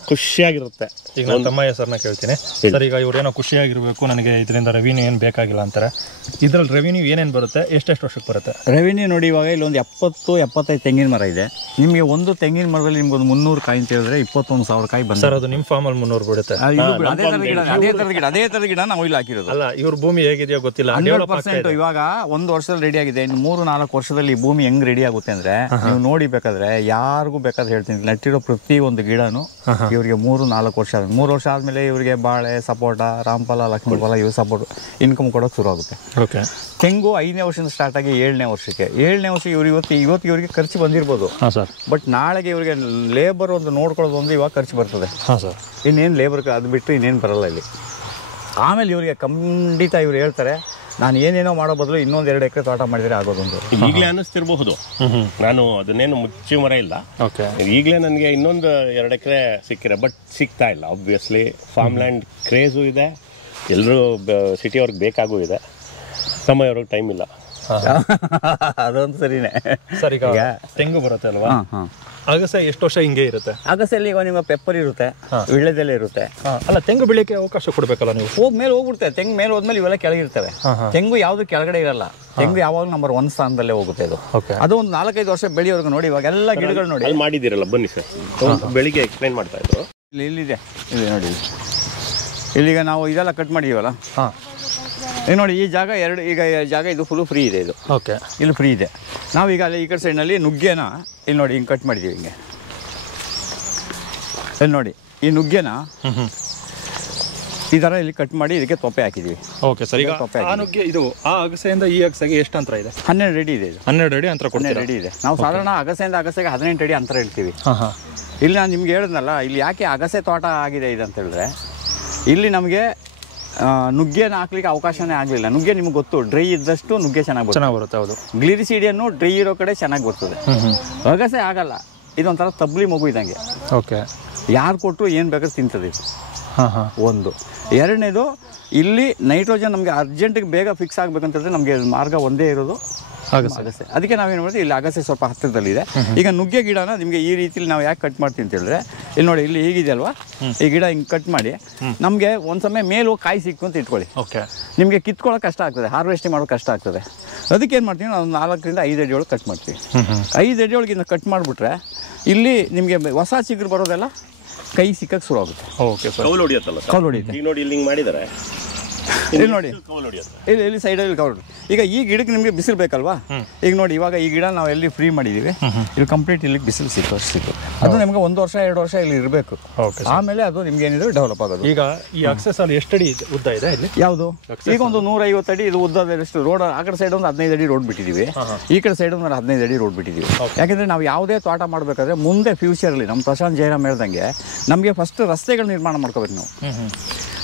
ಖುಷಿಯಾಗಿರುತ್ತೆ. ಈಗ ನನ್ನ ತಮ್ಮ ಹೆಸರನ್ನ ಕೇಳ್ತೀನಿ ಸರ್. ಈಗ ಇವ್ರೇನೋ ಖುಷಿಯಾಗಿರ್ಬೇಕು, ನನಗೆ ಇದರಿಂದ ರೆವಿನ್ಯೂ ಏನು ಬೇಕಾಗಿಲ್ಲ ಅಂತಾರೆ. ಇದರಲ್ಲಿ ರೆವಿನ್ಯೂ ಏನೇನು ಬರುತ್ತೆ, ಎಷ್ಟೆಷ್ಟು ವರ್ಷಕ್ಕೆ ಬರುತ್ತೆ ರೆವಿನ್ಯೂ? ನೋಡಿ, ಇವಾಗ ಇಲ್ಲೊಂದು 70-75 ತೆಂಗಿನ ಮರ ಇದೆ. ನಿಮಗೆ ಒಂದು ತೆಂಗಿನ ಮರದಲ್ಲಿ ನಿಮ್ಗೆ ಒಂದು 300 ಕಾಯಿ ಅಂತ ಹೇಳಿದ್ರೆ 21,000 ಕಾಯಿ ಬಂದ ಸರ್. ಅದು ನಿಮ್ಮ ಫಾರ್ಮಲ್ಲಿ 300 ಬಿಡುತ್ತೆ. ಅದೇ ಥರದ ಗಿಡ ನಾವು ಇಲ್ಲಿ ಹಾಕಿರೋದು. ಅಲ್ಲ, ಇವ್ರ ಭೂಮಿ ಹೇಗಿದೆಯೋ ಗೊತ್ತಿಲ್ಲ. 100% ಇವಾಗ 1 ವರ್ಷದಲ್ಲಿ ರೆಡಿ ಆಗಿದೆ. ಇನ್ನು 3-4 ವರ್ಷದಲ್ಲಿ ಈ ಭೂಮಿ ಹೆಂಗ್ ರೆಡಿ ಆಗುತ್ತೆ ಅಂದ್ರೆ ನೀವು ನೋಡಿ. ಬೇಕಾದ್ರೆ ಯಾರಿಗೂ ಬೇಕಾದ್ರೆ ಹೇಳ್ತೀನಿ, ನೆಟ್ಟಿರೋ ಪ್ರತಿ ಒಂದು ಗಿಡನು ಇವರಿಗೆ 3-4 ವರ್ಷ 3 ವರ್ಷ ಆದ್ಮೇಲೆ ಇವರಿಗೆ ಬಾಳೆ, ಸಪೋಟ, ರಾಮಫಲ, ಲಕ್ಷ್ಮೀಫಲ ಇವು ಸಪೋರ್ಟ್ ಇನ್ಕಮ್ ಕೊಡೋಕೆ ಶುರು ಆಗುತ್ತೆ. ತೆಂಗು 5ನೇ ವರ್ಷದಿಂದ ಸ್ಟಾರ್ಟ್ ಆಗಿ 7ನೇ ವರ್ಷಕ್ಕೆ 7ನೇ ವರ್ಷ ಇವತ್ತು ಇವರಿಗೆ ಖರ್ಚು ಬಂದಿರ್ಬೋದು. ಬಟ್ ನಾಳೆಗೆ ಇವರಿಗೆ ಲೇಬರ್ ಒಂದು ನೋಡ್ಕೊಳ್ಳೋದು ಒಂದು ಇವಾಗ ಖರ್ಚು ಬರ್ತದೆ. ಇನ್ನೇನು ಲೇಬರ್ ಅದು ಬಿಟ್ಟು ಇನ್ನೇನು ಬರಲ್ಲ ಇಲ್ಲಿ. ಆಮೇಲೆ ಇವರಿಗೆ ಖಂಡಿತ ಇವ್ರು ಹೇಳ್ತಾರೆ, ನಾನು ಏನೇನೋ ಮಾಡೋ ಬದಲು ಇನ್ನೊಂದು 2 ಎಕರೆ ತೋಟ ಮಾಡಿದರೆ ಆಗೋದೊಂದು. ಈಗಲೇ ಅನ್ನಿಸ್ತಿರಬಹುದು, ನಾನು ಅದನ್ನೇನು ಮುಚ್ಚಿ ಮರ ಇಲ್ಲ. ಈಗಲೇ ನನಗೆ ಇನ್ನೊಂದು 2 ಎಕರೆ ಸಿಕ್ಕಿದೆ, ಬಟ್ ಸಿಗ್ತಾ ಇಲ್ಲ. ಆಬ್ವಿಯಸ್ಲಿ ಫಾರ್ಮ್ ಲ್ಯಾಂಡ್ ಕ್ರೇಜು ಇದೆ, ಎಲ್ಲರೂ ಸಿಟಿಯವ್ರಿಗೆ ಬೇಕಾಗೂ ಇದೆ. ಸಮಯವ್ರಿಗೆ ಟೈಮ್ ಇಲ್ಲ. ಅದೊಂದು ಸರಿನೇ. ಸರ್, ಈಗ ತೆಂಗು ಬರುತ್ತೆ ಅಲ್ವಾ? ಅಗಸೆ ಎಷ್ಟು ವರ್ಷ ಹಿಂಗೆ ಇರುತ್ತೆ? ಅಗಸೆಯಲ್ಲಿ ಈಗ ನಿಮ್ಮ ಪೆಪ್ಪರ್ ಇರುತ್ತೆ, ವಿಳ್ಳೆದೆಲೆ ಇರುತ್ತೆ. ಅಲ್ಲ, ತೆಂಗು ಬೆಳೆಯಕ್ಕೆ ಅವಕಾಶ ಕೊಡಬೇಕಲ್ಲ ನೀವು? ಮೇಲೆ ಹೋಗ್ಬಿಡುತ್ತೆ. ತೆಂಗು ಮೇಲೆ ಹೋದ್ಮೇಲೆ ಇವೆಲ್ಲ ಕೆಳಗಿರ್ತವೆ. ತೆಂಗು ಯಾವ್ದು ಕೆಳಗಡೆ ಇರಲ್ಲ. ತೆಂಗು ಯಾವಾಗ ನಂಬರ್ 1 ಸ್ಥಾನದಲ್ಲೇ ಹೋಗುತ್ತೆ. ಅದು ಒಂದು 4-5 ವರ್ಷ ಬೆಳೆಯೋರ್ಗು ನೋಡಿ. ಇವಾಗ ಎಲ್ಲ ಗಿಡಗಳು ನೋಡಿ ಮಾಡಿದಿರಲ್ಲ, ಬನ್ನಿ ಸರ್. ಬೆಳಿಗ್ಗೆ ಎಕ್ಸ್ಪ್ಲೈನ್ ಮಾಡ್ತಾ ಇದ್ರು. ಇಲ್ಲಿದೆ, ಇಲ್ಲಿ ನೋಡಿ. ಇಲ್ಲಿಗ ನಾವು ಇದೆಲ್ಲ ಕಟ್ ಮಾಡಿದೀವಲ್ಲ. ಈಗ ನೋಡಿ, ಈ ಜಾಗ ಈಗ ಜಾಗ ಇದು ಫುಲ್ಲು ಫ್ರೀ ಇದೆ. ಇದು ಇಲ್ಲಿ ಫ್ರೀ ಇದೆ. ನಾವೀಗ ಅಲ್ಲಿ ಈ ಕಡೆ ಸೈಡ್ನಲ್ಲಿ ನುಗ್ಗೆನ ಇಲ್ಲಿ ನೋಡಿ ಹಿಂಗೆ ಕಟ್ ಮಾಡಿದ್ದೀವಿ. ಹಿಂಗೆ ಇಲ್ಲಿ ನೋಡಿ, ಈ ನುಗ್ಗೆನ ಈ ಥರ ಇಲ್ಲಿ ಕಟ್ ಮಾಡಿ ಇದಕ್ಕೆ ತೊಪ್ಪೆ ಹಾಕಿದ್ದೀವಿ. Okay sir. ಈಗ ಆ ನುಗ್ಗೆ ಇದು ಆ ಅಗಸೆಯಿಂದ ಈ ಅಗಸೆಗೆ ಎಷ್ಟು ಅಂತರ ಇದೆ? 12 ಅಡಿ ಇದೆ. ಇದು 12 ಅಡಿ ಅಂತರ. 12 ಅಡಿ ಇದೆ. ನಾವು ಸಾಧಾರಣ ಅಗಸೆಯಿಂದ ಅಗಸೆಗೆ 18 ಅಡಿ ಅಂತರ ಇಡ್ತೀವಿ. ಇಲ್ಲಿ ನಾನು ನಿಮ್ಗೆ ಹೇಳಿದ್ನಲ್ಲ, ಇಲ್ಲಿ ಯಾಕೆ ಅಗಸೆ ತೋಟ ಆಗಿದೆ ಇದು ಅಂತ ಹೇಳಿದ್ರೆ, ಇಲ್ಲಿ ನಮಗೆ ನುಗ್ಗೆನ ಹಾಕ್ಲಿಕ್ಕೆ ಅವಕಾಶನೇ ಆಗಲಿಲ್ಲ. ನುಗ್ಗೆ ನಿಮ್ಗೆ ಗೊತ್ತು, ಡ್ರೈ ಇದ್ದಷ್ಟು ನುಗ್ಗೆ ಚೆನ್ನಾಗಿ ಬರುತ್ತೆ. ಹೌದು, ಗ್ಲಿರಿಸಿಡಿಯನ್ನು ಡ್ರೈ ಇರೋ ಕಡೆ ಚೆನ್ನಾಗಿ ಬರ್ತದೆ. ಅಗಸೆ ಆಗಲ್ಲ. ಇದೊಂಥರ ತಬ್ಲಿ ಮಗು ಇದ್ದಂಗೆ. ಯಾರು ಕೊಟ್ಟರು ಏನು ಬೇಕಾದ್ರೆ ತಿಂತದೆ ಇದು. ಒಂದು. ಎರಡನೇದು, ಇಲ್ಲಿ ನೈಟ್ರೋಜನ್ ನಮಗೆ ಅರ್ಜೆಂಟಿಗೆ ಬೇಗ ಫಿಕ್ಸ್ ಆಗಬೇಕಂತ ಹೇಳಿದ್ರೆ ನಮಗೆ ಮಾರ್ಗ ಒಂದೇ ಇರೋದು ಅಗಸೆ. ಅದಕ್ಕೆ ನಾವೇನು ಮಾಡ್ತೀವಿ, ಇಲ್ಲಿ ಅಗಸೆ ಸ್ವಲ್ಪ ಹತ್ತಿರದಲ್ಲಿದೆ. ಈಗ ನುಗ್ಗೆ ಗಿಡನ ನಿಮಗೆ ಈ ರೀತಿಲಿ ನಾವು ಯಾಕೆ ಕಟ್ ಮಾಡ್ತೀವಿ ಅಂತ ಹೇಳಿದ್ರೆ, ಇಲ್ಲಿ ನೋಡಿ, ಇಲ್ಲಿ ಹೀಗಿದೆ ಅಲ್ವಾ, ಈ ಗಿಡ ಹಿಂಗೆ ಕಟ್ ಮಾಡಿ ನಮಗೆ ಒಂದು ಸಮಯ ಮೇಲೆ ಹೋಗಿ ಕಾಯಿ ಸಿಕ್ಕು ಅಂತ ಇಟ್ಕೊಳ್ಳಿ. ನಿಮಗೆ ಕಿತ್ಕೊಳ್ಳೋಕೆ ಕಷ್ಟ ಆಗ್ತದೆ, ಹಾರ್ವೆಸ್ಟಿಂಗ್ ಮಾಡೋಕೆ ಕಷ್ಟ ಆಗ್ತದೆ. ಅದಕ್ಕೆ ಏನು ಮಾಡ್ತೀವಿ, ನಾವು 4ರಿಂದ 5 ಅಡಿ ಒಳಗೆ ಕಟ್ ಮಾಡ್ತೀವಿ. 5 ಅಡಿ ಒಳಗಿಂದ ಕಟ್ ಮಾಡಿಬಿಟ್ರೆ ಇಲ್ಲಿ ನಿಮಗೆ ಹೊಸ ಚಿಗುರು ಬರೋದೆಲ್ಲ ಕೈ ಸಿಕ್ಕಕ್ಕೆ ಶುರು ಆಗುತ್ತೆ. ಕೌಲು ಹೊಡಿಯುತ್ತಲ್ಲ, ಕೌಲು ಹೊಡಿಯುತ್ತೆ. ಈಗ ನೋಡಿ, ಇಲ್ಲಿ ಹಿಂಗೆ ಮಾಡಿದ್ದಾರೆ. ಇಲ್ಲಿ ನೋಡಿ, ಇಲ್ಲಿ ಸೈಡಲ್ಲಿ ಕವರ್. ಈಗ ಈ ಗಿಡಕ್ಕೆ ನಿಮಗೆ ಬಿಸಿಲು ಬೇಕಲ್ವಾ? ಈಗ ನೋಡಿ, ಇವಾಗ ಈ ಗಿಡ ನಾವು ಎಲ್ಲಿ ಫ್ರೀ ಮಾಡಿದ್ದೀವಿ, ಇಲ್ಲಿ ಕಂಪ್ಲೀಟ್ ಇಲ್ಲಿ ಬಿಸಿಲು ಸಿಗುತ್ತೆ. ಅದು ನಿಮಗೆ 1 ವರ್ಷ 2 ವರ್ಷ ಇಲ್ಲಿ ಇರಬೇಕು. ಆಮೇಲೆ ಅದು ನಿಮ್ಗೆ ಏನಿದೆ ಡೆವಲಪ್ ಆಗೋದು. ಈಗ ಈ ಅಕ್ಸೆಸ್ ಅಲ್ಲಿ ಎಷ್ಟು ಅಡಿ ಉದ್ದ ಇದೆ ಇಲ್ಲಿ? ಯಾವುದು? ಈಗ ಒಂದು 150 ಅಡಿ ಇದು ಉದ್ದದಷ್ಟು ರೋಡ್. ಆ ಕಡೆ ಸೈಡ್ ಒಂದು 15 ಅಡಿ ರೋಡ್ ಬಿಟ್ಟಿದ್ದೀವಿ, ಈ ಕಡೆ ಸೈಡ್ ಒಂದು 15 ಅಡಿ ರೋಡ್ ಬಿಟ್ಟಿದ್ದೀವಿ. ಯಾಕೆಂದರೆ ನಾವು ಯಾವುದೇ ತೋಟ ಮಾಡಬೇಕಾದ್ರೆ ಮುಂದೆ ಫ್ಯೂಚರಲ್ಲಿ ನಮ್ಮ ಪ್ರಶಾಂತ್ ಜಯರಾಮ್ ಹೇಳ್ದಂಗೆ ನಮಗೆ ಫಸ್ಟ್ ರಸ್ತೆಗಳು ನಿರ್ಮಾಣ ಮಾಡ್ಕೋಬೇಕು ನಾವು.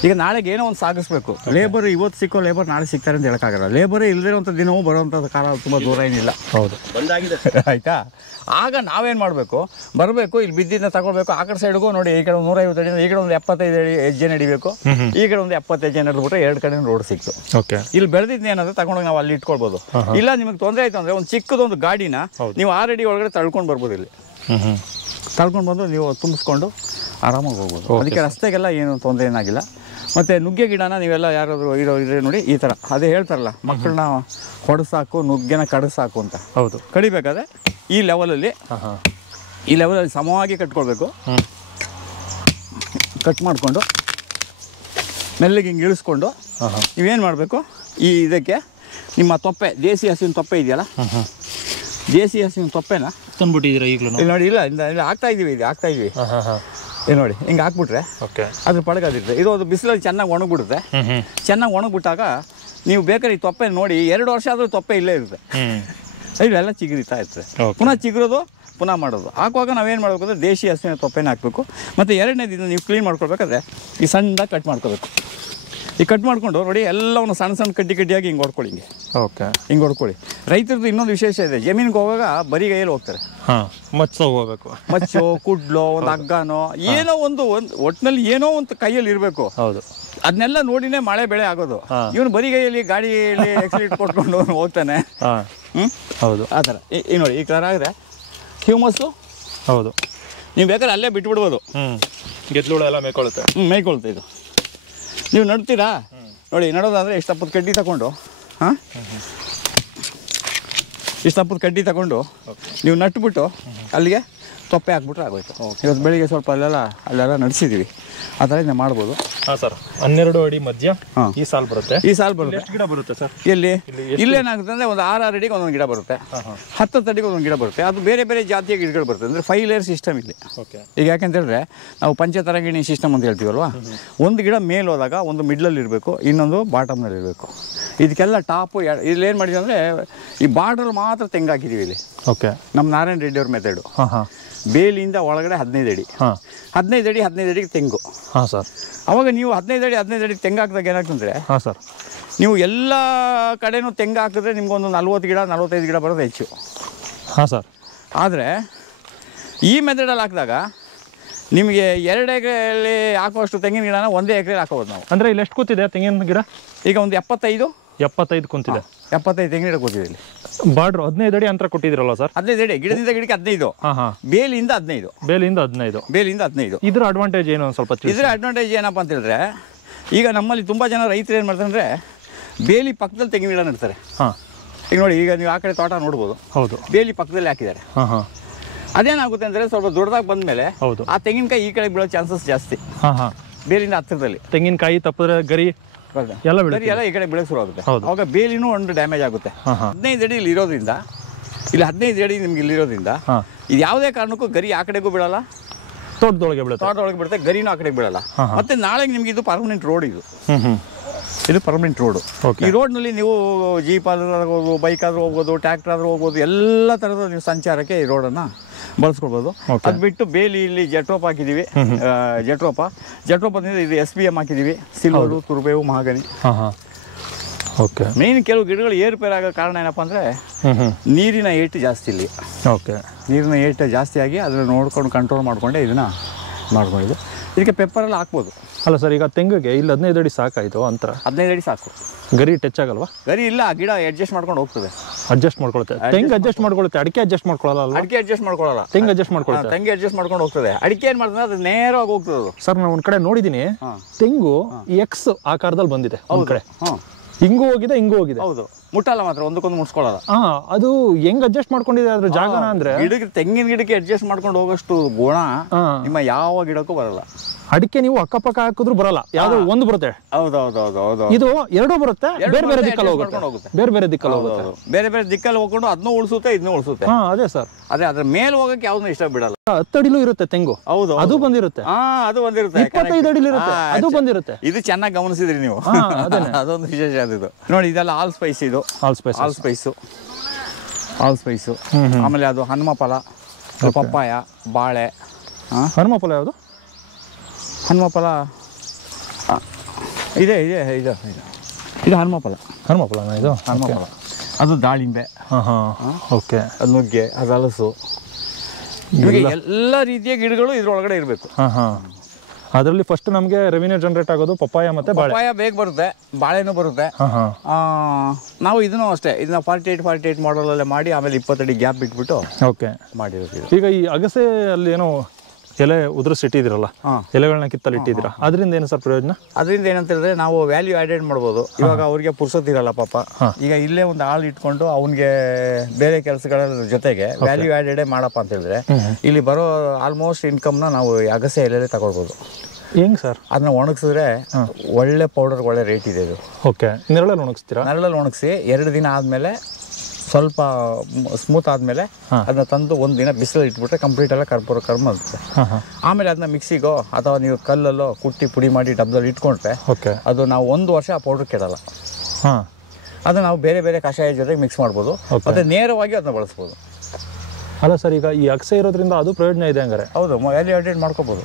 ಈಗ ನಾಳೆಗೆ ಏನೋ ಒಂದು ಸಾಗಿಸ್ಬೇಕು. ಲೇಬರ್ ಇವತ್ತು ಸಿಕ್ಕೋ ಲೇಬರ್ ನಾಳೆ ಸಿಗ್ತಾರೆ ಅಂತ ಹೇಳೋಕ್ಕಾಗಲ್ಲ. ಲೇಬರೇ ಇಲ್ಲದಿರುವಂಥ ದಿನವೂ ಬರುವಂಥದ್ದು ಕಾಲ ತುಂಬ ದೂರ ಏನಿಲ್ಲ. ಹೌದು, ಬಂದಾಗಿದೆ. ಆಯಿತಾ? ಆಗ ನಾವೇನು ಮಾಡಬೇಕು, ಬರಬೇಕು, ಇಲ್ಲಿ ಬಿದ್ದಿದ್ದನ್ನ ತಗೊಳ್ಬೇಕು. ಆ ಕಡೆ ಸೈಡ್ಗೂ ನೋಡಿ, ಈ ಕಡೆ 150 ಅಡಿ, ಈ ಕಡೆ ಒಂದು 75 ಅಡಿ ಹೆಜ್ಜೆ ನಡಿಬೇಕು, ಈ ಕಡೆ ಒಂದು 70 ಹೆಜ್ಜೆ ನಡೆದ್ಬಿಟ್ರೆ 2 ಕಡೆ ರೋಡ್ ಸಿಕ್ತು. ಓಕೆ. ಇಲ್ಲಿ ಬೆಳೆದಿದ್ದು ಏನಾದ್ರೆ ತಗೊಂಡೋಗಿ ನಾವು ಅಲ್ಲಿ ಇಟ್ಕೊಳ್ಬೋದು. ಇಲ್ಲ ನಿಮಗೆ ತೊಂದರೆ ಆಯಿತು ಅಂದರೆ ಒಂದು ಚಿಕ್ಕದೊಂದು ಗಾಡಿನ ನೀವು 6 ಅಡಿ ಒಳಗಡೆ ತಳ್ಕೊಂಡು ಬರ್ಬೋದು. ಇಲ್ಲಿ ತಳ್ಕೊಂಡು ಬಂದು ನೀವು ತುಂಬಿಸ್ಕೊಂಡು ಆರಾಮಾಗಿ ಹೋಗ್ಬೋದು. ಅದಕ್ಕೆ ರಸ್ತೆಗೆಲ್ಲ ಏನು ತೊಂದರೆ ಏನಾಗಿಲ್ಲ. ಮತ್ತು ನುಗ್ಗೆ ಗಿಡನ ನೀವೆಲ್ಲ ಯಾರಾದರೂ ಇದ್ರೆ ನೋಡಿ, ಈ ಥರ ಅದೇ ಹೇಳ್ತಾರಲ್ಲ, ಮಕ್ಕಳನ್ನ ಹೊಡೆಸಾಕು, ನುಗ್ಗೆನ ಕಡಿಸಾಕು ಅಂತ. ಹೌದು. ಕಡಿಬೇಕಾದ್ರೆ ಈ ಲೆವೆಲಲ್ಲಿ ಸಮವಾಗಿ ಕಟ್ಕೊಳ್ಬೇಕು. ಕಟ್ ಮಾಡಿಕೊಂಡು ಮೆಲ್ಲಿಗೆ ಹಿಂಗೆ ಇಳಿಸ್ಕೊಂಡು ನೀವೇನು ಮಾಡಬೇಕು, ಈ ಇದಕ್ಕೆ ನಿಮ್ಮ ತೊಪ್ಪೆ, ದೇಸಿ ಹಸುವಿನ ತೊಪ್ಪೆ ಇದೆಯಲ್ಲ, ದೇಸಿ ಹಸುವಿನ ತೊಪ್ಪೆನ ತಂದ್ಬಿಟ್ಟಿದ್ದೀರಾ ಈಗಲೂ? ಇಲ್ಲಿ ನೋಡಿ, ಇಲ್ಲ ಹಾಕ್ತಾ ಇದ್ದೀವಿ, ಇದು ನೋಡಿ ಹಿಂಗೆ ಹಾಕ್ಬಿಟ್ರೆ ಅದ್ರ ಪಳಗದಿರುತ್ತೆ. ಇದು ಅದು ಬಿಸಿಲಲ್ಲಿ ಚೆನ್ನಾಗಿ ಒಣಗಿಬಿಡುತ್ತೆ. ಚೆನ್ನಾಗಿ ಒಣಗಿಬಿಟ್ಟಾಗ ನೀವು ಬೇಕಾದ್ರೆ ಈ ತೊಪ್ಪೆ ನೋಡಿ 2 ವರ್ಷ ಆದರೂ ತೊಪ್ಪೆ ಇಲ್ಲೇ ಇರುತ್ತೆ. ಇವೆಲ್ಲ ಚಿಗುರಿತಾ ಇರ್ತದೆ. ಪುನಃ ಚಿಗುರೋದು, ಪುನಃ ಮಾಡೋದು. ಹಾಕುವಾಗ ನಾವೇನು ಮಾಡಬೇಕು ಅಂದರೆ ದೇಶಿ ಹಸುವಿನ ತೊಪ್ಪೆನ ಹಾಕಬೇಕು. ಮತ್ತು 2ನೇದಿನ ನೀವು ಕ್ಲೀನ್ ಮಾಡ್ಕೊಳ್ಬೇಕಾದ್ರೆ ಈ ಸಣ್ಣದಾಗಿ ಕಟ್ ಮಾಡ್ಕೋಬೇಕು. ಈ ಕಟ್ ಮಾಡಿಕೊಂಡು ನೋಡಿ ಎಲ್ಲವನ್ನು ಸಣ್ಣ ಕಡ್ಡಿಯಾಗಿ ಹಿಂಗೆ ಹೊಡ್ಕೊಳ್ಳಿ. ಹಿಂಗೆ ಹೊಡ್ಕೊಳ್ಳಿ. ರೈತರದ್ದು ಇನ್ನೊಂದು ವಿಶೇಷ ಇದೆ, ಜಮೀನಿಗೆ ಹೋಗುವಾಗ ಬರೀ ಕೈಯಲ್ಲಿ ಹೋಗ್ತಾರೆ. ಹೋಗ್ಬೇಕು, ಮಚ್ಚೋ, ಕುಡ್ಲೋ, ಒಂದು ಹಗ್ಗನೋ, ಏನೋ ಒಂದು ಒಟ್ಟಿನಲ್ಲಿ ಏನೋ ಒಂದು ಕೈಯಲ್ಲಿ ಇರಬೇಕು. ಹೌದು. ಅದನ್ನೆಲ್ಲ ನೋಡಿನೇ ಮಳೆ ಬೆಳೆ ಆಗೋದು. ಇವನು ಬರೀ ಕೈಯಲ್ಲಿ ಗಾಡಿಯಲ್ಲಿ ಎಕ್ಸಿಲೇಟ್ ಕೊಟ್ಕೊಂಡು ಹೋಗ್ತಾನೆ. ಹೌದು. ಆ ಥರ ಈ ನೋಡಿ, ಈ ಥರ ಆದರೆ ಹ್ಯೂಮಸ್ಸು. ಹೌದು. ನೀವು ಬೇಕಾದ್ರೆ ಅಲ್ಲೇ ಬಿಟ್ಬಿಡ್ಬೋದು. ಗೆದ್ಲುಳು ಎಲ್ಲ ಮೇಯ್ಕೊಳುತ್ತೆ. ಮೇಯ್ಕೊಳ್ತೆ. ಇದು ನೀವು ನಡ್ತೀರಾ ನೋಡಿ, ನಡೋದಾದರೆ ಇಷ್ಟಪ್ಪದ ಕಡ್ಡಿ ತಗೊಂಡು, ಇಷ್ಟಪ್ಪದ ಕಡ್ಡಿ ತಗೊಂಡು ನೀವು ನಟ್ಬಿಟ್ಟು ಅಲ್ಲಿಗೆ ತೊಪ್ಪೆ ಹಾಕ್ಬಿಟ್ರೆ ಆಗೋಯ್ತು. ಇವತ್ತು ಬೆಳಿಗ್ಗೆ ಸ್ವಲ್ಪ ಅಲ್ಲೆಲ್ಲ ನಡೆಸಿದ್ದೀವಿ. ಆ ಥರ ಇದನ್ನ ಮಾಡ್ಬೋದು. ಹಾಂ ಸರ್. 12 ಅಡಿ ಮಧ್ಯ ಈ ಸಾಲು ಬರುತ್ತೆ. ಬರುತ್ತೆ. ಗಿಡ ಬರುತ್ತೆ ಸರ್ ಎಲ್ಲಿ? ಇಲ್ಲೇನಾಗುತ್ತೆ ಅಂದರೆ ಒಂದು 6 ಅಡಿಗೆ ಒಂದೊಂದು ಗಿಡ ಬರುತ್ತೆ, 10 ಅಡಿಗೆ ಒಂದೊಂದು ಗಿಡ ಬರುತ್ತೆ. ಅದು ಬೇರೆ ಬೇರೆ ಜಾತಿಯ ಗಿಡಗಳು ಬರುತ್ತೆ. ಅಂದರೆ 5 ಲೇಯರ್ ಸಿಸ್ಟಮ್ ಇಲ್ಲಿ. ಈಗ ಯಾಕೆಂತ ಹೇಳಿದ್ರೆ ನಾವು ಪಂಚತರಂಗಿಣಿ ಸಿಸ್ಟಮ್ ಅಂತ ಹೇಳ್ತೀವಲ್ವಾ, ಒಂದು ಗಿಡ ಮೇಲೆ ಹೋದಾಗ ಒಂದು ಮಿಡ್ಲಲ್ಲಿ ಇರಬೇಕು, ಇನ್ನೊಂದು ಬಾಟಮ್ನಲ್ಲಿ ಇರಬೇಕು. ಇದಕ್ಕೆಲ್ಲ ಟಾಪು ಇಲ್ಲೇನು ಮಾಡಿದ್ವಿ ಅಂದರೆ ಈ ಬಾರ್ಡ್ರಲ್ಲಿ ಮಾತ್ರ ತೆಂಗು ಹಾಕಿದ್ದೀವಿ ಇಲ್ಲಿ. ನಮ್ಮ ನಾರಾಯಣ ರೆಡ್ಡಿ ಅವ್ರ ಮೆಥಡು. ಬೇಲಿಯಿಂದ ಒಳಗಡೆ 15 ಅಡಿ, 15 ಅಡಿ 15 ಅಡಿಗೆ ತೆಂಗು. ಸರ್. ಅವಾಗ ನೀವು 15 ಅಡಿ ತೆಂಗು ಹಾಕಿದಾಗ ಏನಾಗ್ತಂದರೆ, ಸರ್, ನೀವು ಎಲ್ಲ ಕಡೆನೂ ತೆಂಗು ಹಾಕಿದ್ರೆ ನಿಮ್ಗೊಂದು 40 ಗಿಡ 45 ಗಿಡ ಬರೋದು ಹೆಚ್ಚು. ಸರ್. ಆದರೆ ಈ ಮೆಥಡಲ್ಲಿ ಹಾಕಿದಾಗ ನಿಮಗೆ 2 ಎಕರೆಯಲ್ಲಿ ಹಾಕುವಷ್ಟು ತೆಂಗಿನ ಗಿಡನ 1 ಎಕರೆಯಲ್ಲಿ ಹಾಕೋಬೋದು ನಾವು. ಅಂದರೆ ಇಲ್ಲಿ ಎಷ್ಟು ಕೂತಿದೆ ತೆಂಗಿನ ಗಿಡ? ಈಗ ಒಂದು 75 ಕುಂತಿದೆ. 75 ತೆಂಗಿನ ಗಿಡ ಕೂತಿದೆ ಇಲ್ಲಿ. ಬಾರ್ಡ್ರು 15 ಅಡಿ ಅಂತರ ಕೊಟ್ಟಿದ್ರಲ್ಲ ಸರ್? 15 ಅಡಿ, ಗಿಡದಿಂದ ಗಿಡಕ್ಕೆ 15, ಬೇಲಿಯಿಂದ 15. ಬೇಲಿಯಿಂದ 15. ಇದ್ರ ಅಡ್ವಾಂಟೇಜ್ ಏನು ಸ್ವಲ್ಪ? ಇದರ ಅಡ್ವಾಂಟೇಜ್ ಏನಪ್ಪ ಅಂತ ಹೇಳಿದ್ರೆ, ಈಗ ನಮ್ಮಲ್ಲಿ ತುಂಬ ಜನ ರೈತರು ಏನು ಮಾಡ್ತಾರೆ ಅಂದರೆ ಬೇಲಿ ಪಕ್ಕದಲ್ಲಿ ತೆಂಗಿನ ಗಿಡ ನೆಡ್ತಾರೆ. ಈಗ ನೋಡಿ, ಈಗ ನೀವು ಆ ಕಡೆ ತೋಟ ನೋಡ್ಬೋದು. ಹೌದು. ಬೇಲಿ ಪಕ್ಕದಲ್ಲಿ ಹಾಕಿದ್ದಾರೆ. ಅದೇನಾಗುತ್ತೆ ಅಂದರೆ ಸ್ವಲ್ಪ ದೊಡ್ಡದಾಗಿ ಬಂದಮೇಲೆ ಆ ತೆಂಗಿನಕಾಯಿ ಈ ಕಡೆ ಬೀಳೋ ಚಾನ್ಸಸ್ ಜಾಸ್ತಿ. ಬೇಲಿಯಿಂದ ಹತ್ತಿರದಲ್ಲಿ ತೆಂಗಿನಕಾಯಿ ತಪ್ಪಿದ್ರೆ ಗರಿ ಎಲ್ಲ ಈ ಕಡೆ ಬೆಳೆ ಶುರು ಆಗುತ್ತೆ. ಅವಾಗ ಬೇಲಿನೂ ಒಂದು ಡ್ಯಾಮೇಜ್ ಆಗುತ್ತೆ. 15 ಅಡಿ ಇಲ್ಲಿ ಇರೋದ್ರಿಂದ, ಇಲ್ಲಿ 15 ಅಡಿ ನಿಮ್ಗೆ ಇಲ್ಲಿರೋದ್ರಿಂದ ಇದು ಯಾವುದೇ ಕಾರಣಕ್ಕೂ ಗರಿ ಆ ಕಡೆಗೂ ಬಿಡಲ್ಲ, ತೋಟದೊಳಗೆ ಬಿಡುತ್ತೆ, ಗರಿನೂ ಆ ಕಡೆ ಬಿಡಲ್ಲ. ಮತ್ತೆ ನಾಳೆ ನಿಮ್ಗೆ ಇದು ಪರ್ಮನೆಂಟ್ ರೋಡ್. ಇದು ಪರ್ಮನೆಂಟ್ ರೋಡು. ಈ ರೋಡ್ನಲ್ಲಿ ನೀವು ಜೀಪ್ ಆದ್ರೂ ಹೋಗ್ಬೋದು, ಬೈಕ್ ಆದ್ರೂ ಹೋಗ್ಬೋದು, ಟ್ರ್ಯಾಕ್ಟರ್ ಆದ್ರೂ ಹೋಗ್ಬೋದು, ಎಲ್ಲ ಥರದ ನೀವು ಸಂಚಾರಕ್ಕೆ ಈ ರೋಡನ್ನು ಬಳಸ್ಕೊಳ್ಬೋದು. ಅದು ಬಿಟ್ಟು ಬೇಲಿ ಇಲ್ಲಿ ಜಟ್ರೋಪ್ ಹಾಕಿದ್ದೀವಿ. ಜಟ್ರೋಪದಿಂದ ಇದು SBM ಹಾಕಿದ್ದೀವಿ, ಸಿಲ್ವರು, ತುರ್ಬೇವು, ಮಹಾಗನಿ. ಮೇನ್ ಕೆಲವು ಗಿಡಗಳು ಏರುಪೇರು ಆಗೋ ಕಾರಣ ಏನಪ್ಪ ಅಂದರೆ ನೀರಿನ ಏಟು ಜಾಸ್ತಿ ಇಲ್ಲಿ. ನೀರಿನ ಏಟು ಜಾಸ್ತಿ ಆಗಿ ಅದನ್ನು ನೋಡ್ಕೊಂಡು ಕಂಟ್ರೋಲ್ ಮಾಡಿಕೊಂಡೆ ಇದನ್ನು ಮಾಡ್ಕೊಂಡಿದ್ದು. ಇದಕ್ಕೆ ಪೆಪ್ಪರೆಲ್ಲ ಹಾಕ್ಬೋದು. ಅಲ್ಲ ಸರ್, ಈಗ ತೆಂಗಿಗೆ ಇಲ್ಲಿ 15 ಅಡಿ ಸಾಕಾಯಿತು ಅಂತರ? 15 ಅಡಿ ಸಾಕು. ಗರಿ ಟಚ್ ಆಗಲ್ವಾ? ಗರಿ ಇಲ್ಲ, ಗಿಡ ಅಡ್ಜಸ್ಟ್ ಮಾಡ್ಕೊಂಡು ಹೋಗ್ತದೆ. ಅಡ್ಜಸ್ಟ್ ಮಾಡ್ಕೊಳುತ್ತೆ. ತೆಂಗು ಅಡ್ಜಸ್ಟ್ ಮಾಡ್ಕೊಳುತ್ತೆ, ಅಡಿಕೆ ಅಡ್ಜಸ್ಟ್ ಮಾಡ್ಕೊಳ್ಳಲ್ಲ. ಅಡಿಕೆ ಅಡ್ಜಸ್ಟ್ ಮಾಡ್ಕೊಳ್ಳಲ್ಲ, ತೆಂಗು ಅಡ್ಜಸ್ಟ್ ಮಾಡ್ಕೊಳ್ಳುತ್ತೆ. ತೆಂಗು ಅಡ್ಜಸ್ಟ್ ಮಾಡ್ಕೊಂಡು ಹೋಗ್ತದೆ. ಅಡಿಕೆ ಏನು ಮಾಡ್ತದೆ, ಅದು ನೇರವಾಗಿ ಹೋಗ್ತದೆ. ಸರ್, ನಾನು ಒಂದು ಕಡೆ ನೋಡಿದ್ದೀನಿ, ತೆಂಗು ಎಕ್ಸ್ ಆಕಾರದಲ್ಲಿ ಬಂದಿದೆ. ಒಂದು ಕಡೆ ಹಿಂಗೂ ಹೋಗಿದೆ, ಹಿಂಗೂ ಹೋಗಿದೆ. ಹೌದು, ಮುಟ್ಟಲ್ಲ, ಮಾತ್ರ ಒಂದಕ್ಕೊಂದು ಮುಟ್ಸ್ಕೊಳ್ಳಲ್ಲ. ಅದು ಹೆಂಗ್ ಅಡ್ಜಸ್ಟ್ ಮಾಡ್ಕೊಂಡಿದೆ ಅದ್ರ ಜಾಗನ ಅಂದ್ರೆ, ಗಿಡಕ್ಕೆ ತೆಂಗಿನ ಗಿಡಕ್ಕೆ ಅಡ್ಜಸ್ಟ್ ಮಾಡ್ಕೊಂಡು ಹೋಗೋಷ್ಟು ಗುಣ ನಿಮ್ಮ ಯಾವ ಗಿಡಕ್ಕೂ ಬರಲ್ಲ. ಅಡಿಕೆ ನೀವು ಅಕ್ಕಪಕ್ಕ ಹಾಕಿದ್ರು ಬರಲ್ಲ, ಯಾವ್ದೋ ಒಂದು ಬರುತ್ತೆ. ಹೌದೌದೌದು. ಇದು ಎರಡೂ ಬರುತ್ತೆ, ಬೇರೆ ಬೇರೆ ದಿಕ್ಕಲ್ಲಿ ಹೋಗುತ್ತೆ. ಬೇರೆ ಬೇರೆ ದಿಕ್ಕಲ್ಲಿ ಹೋಗುತ್ತೆ, ಬೇರೆ ಬೇರೆ ದಿಕ್ಕಲ್ಲಿ ಹೋಗ್ಕೊಂಡು ಅದನ್ನೂ ಉಳಿಸುತ್ತೆ, ಇದನ್ನೂ ಉಳಿಸುತ್ತೆ. ಅದೇ ಸರ್, ಅದೇ ಅದ್ರ ಮೇಲೆ ಹೋಗಕ್ಕೆ ಯಾವ್ದನ್ನ ಇಷ್ಟ ಬಿಡಲ್ಲ. 10 ಅಡಿಲೂ ಇರುತ್ತೆ ತೆಂಗು. ಹೌದು, ಅದು ಬಂದಿರುತ್ತೆ. ಅದು ಬಂದಿರುತ್ತೆ. 25 ಅಡಿಲಿ ಇರುತ್ತೆ, ಅದು ಬಂದಿರುತ್ತೆ. ಇದು ಚೆನ್ನಾಗಿ ಗಮನಿಸಿದ್ರಿ ನೀವು. ಅದೊಂದು ವಿಶೇಷ ಅದು. ನೋಡಿ, ಇದೆಲ್ಲ ಆಲ್ ಸ್ಪೈಸ್. ಇದು ಆಲ್ ಸ್ಪೈಸು. ಆಮೇಲೆ ಅದು ಹನುಮಫಲ, ಪಪ್ಪಾಯ, ಬಾಳೆ. ಹನುಮಫಲ ಯಾವುದು? ಹನುಮಫಲ ಇದೆ ಇದೆ ಇದು ಇದು ಇದು ಹನುಮಫಲ. ಹನುಮಫಲನ ಇದು? ಹನುಮಫಲ ಅದು ದಾಳಿಂಬೆ. ಓಕೆ. ಅದು ನುಗ್ಗೆ, ಅದು ಹಲಸು, ಎಲ್ಲ ರೀತಿಯ ಗಿಡಗಳು ಇದ್ರೊಳಗಡೆ ಇರಬೇಕು. ಅದರಲ್ಲಿ ಫಸ್ಟ್ ನಮಗೆ ರೆವಿನ್ಯೂ ಜನರೇಟ್ ಆಗೋದು ಪಪ್ಪಾಯ ಮತ್ತೆ ಪಪ್ಪಾಯ ಬೇಗ ಬರುತ್ತೆ, ಬಾಳೆನೂ ಬರುತ್ತೆ. ನಾವು ಇದನ್ನು ಅಷ್ಟೇ, ಇದನ್ನ 48 ಮಾಡಲಲ್ಲೇ ಮಾಡಿ ಆಮೇಲೆ 20 ಅಡಿ ಗ್ಯಾಪ್ ಬಿಟ್ಬಿಟ್ಟು ಓಕೆ ಮಾಡಿರೋದು. ಈಗ ಈ ಅಗಸೆ ಅಲ್ಲಿ ಏನೋ ಎಲೆ ಉದುರಿಸಿಟ್ಟಿದ್ದೀರಲ್ಲ, ಎಲೆಗಳನ್ನ ಕಿತ್ತಲ್ಲಿ ಇಟ್ಟಿದ್ದೀರಾ, ಅದರಿಂದ ಏನು ಸರ್ ಪ್ರಯೋಜನ? ಅದರಿಂದ ಏನಂತ ಹೇಳಿದ್ರೆ ನಾವು ವ್ಯಾಲ್ಯೂ ಆ್ಯಡೆಡ್ ಮಾಡ್ಬೋದು. ಇವಾಗ ಅವ್ರಿಗೆ ಪುರ್ಸೋತಿರಲ್ಲ ಪಾಪ, ಈಗ ಇಲ್ಲೇ ಒಂದು ಆಳು ಇಟ್ಕೊಂಡು ಅವನಿಗೆ ಬೇರೆ ಕೆಲಸಗಳ ಜೊತೆಗೆ ವ್ಯಾಲ್ಯೂ ಆ್ಯಡೆಡೇ ಮಾಡಪ್ಪ ಅಂತ ಹೇಳಿದ್ರೆ ಇಲ್ಲಿ ಬರೋ ಆಲ್ಮೋಸ್ಟ್ ಇನ್ಕಮ್ನ ನಾವು ಅಗಸೆ ಎಲೆಲ್ಲೇ ತಗೊಳ್ಬೋದು. ಹೆಂಗೆ ಸರ್? ಅದನ್ನ ಒಣಗಿಸಿದ್ರೆ ಒಳ್ಳೆ ಪೌಡರ್, ಒಳ್ಳೆ ರೇಟ್ ಇದೆ ಇದು. ಓಕೆ. ನೆರಳಲ್ಲಿ ಒಣಗಿಸ್ತೀರಾ? ನೆರಳಲ್ಲಿ ಒಣಗಿಸಿ 2 ದಿನ ಆದಮೇಲೆ ಸ್ವಲ್ಪ ಸ್ಮೂತ್ ಆದಮೇಲೆ ಅದನ್ನ ತಂದು 1 ದಿನ ಬಿಸಿಲಲ್ಲಿ ಇಟ್ಬಿಟ್ರೆ ಕಂಪ್ಲೀಟ್ ಎಲ್ಲ ಕರ್ಮ ಆಗುತ್ತೆ. ಆಮೇಲೆ ಅದನ್ನ ಮಿಕ್ಸಿಗೋ ಅಥವಾ ನೀವು ಕಲ್ಲಲ್ಲೋ ಕುಟ್ಟಿ ಪುಡಿ ಮಾಡಿ ಡಬ್ಬದಲ್ಲಿ ಇಟ್ಕೊಂಡ್ರೆ ಅದು ನಾವು 1 ವರ್ಷ ಆ ಪೌಡರ್ ಕೆಡಲ್ಲ. ಅದು ನಾವು ಬೇರೆ ಬೇರೆ ಕಷಾಯ ಜೊತೆಗೆ ಮಿಕ್ಸ್ ಮಾಡ್ಬೋದು, ಮತ್ತೆ ನೇರವಾಗಿ ಅದನ್ನ ಬಳಸ್ಬೋದು. ಅಲ್ಲ ಸರ್, ಈಗ ಈ ಅಗಸೆ ಇರೋದ್ರಿಂದ ಅದು ಪ್ರಯೋಜನ ಇದೆ ಹಂಗಾರೆ? ಹೌದು, ವ್ಯಾಲ್ಯೂ ಆ್ಯಡೆಡ್ ಮಾಡ್ಕೋಬೋದು.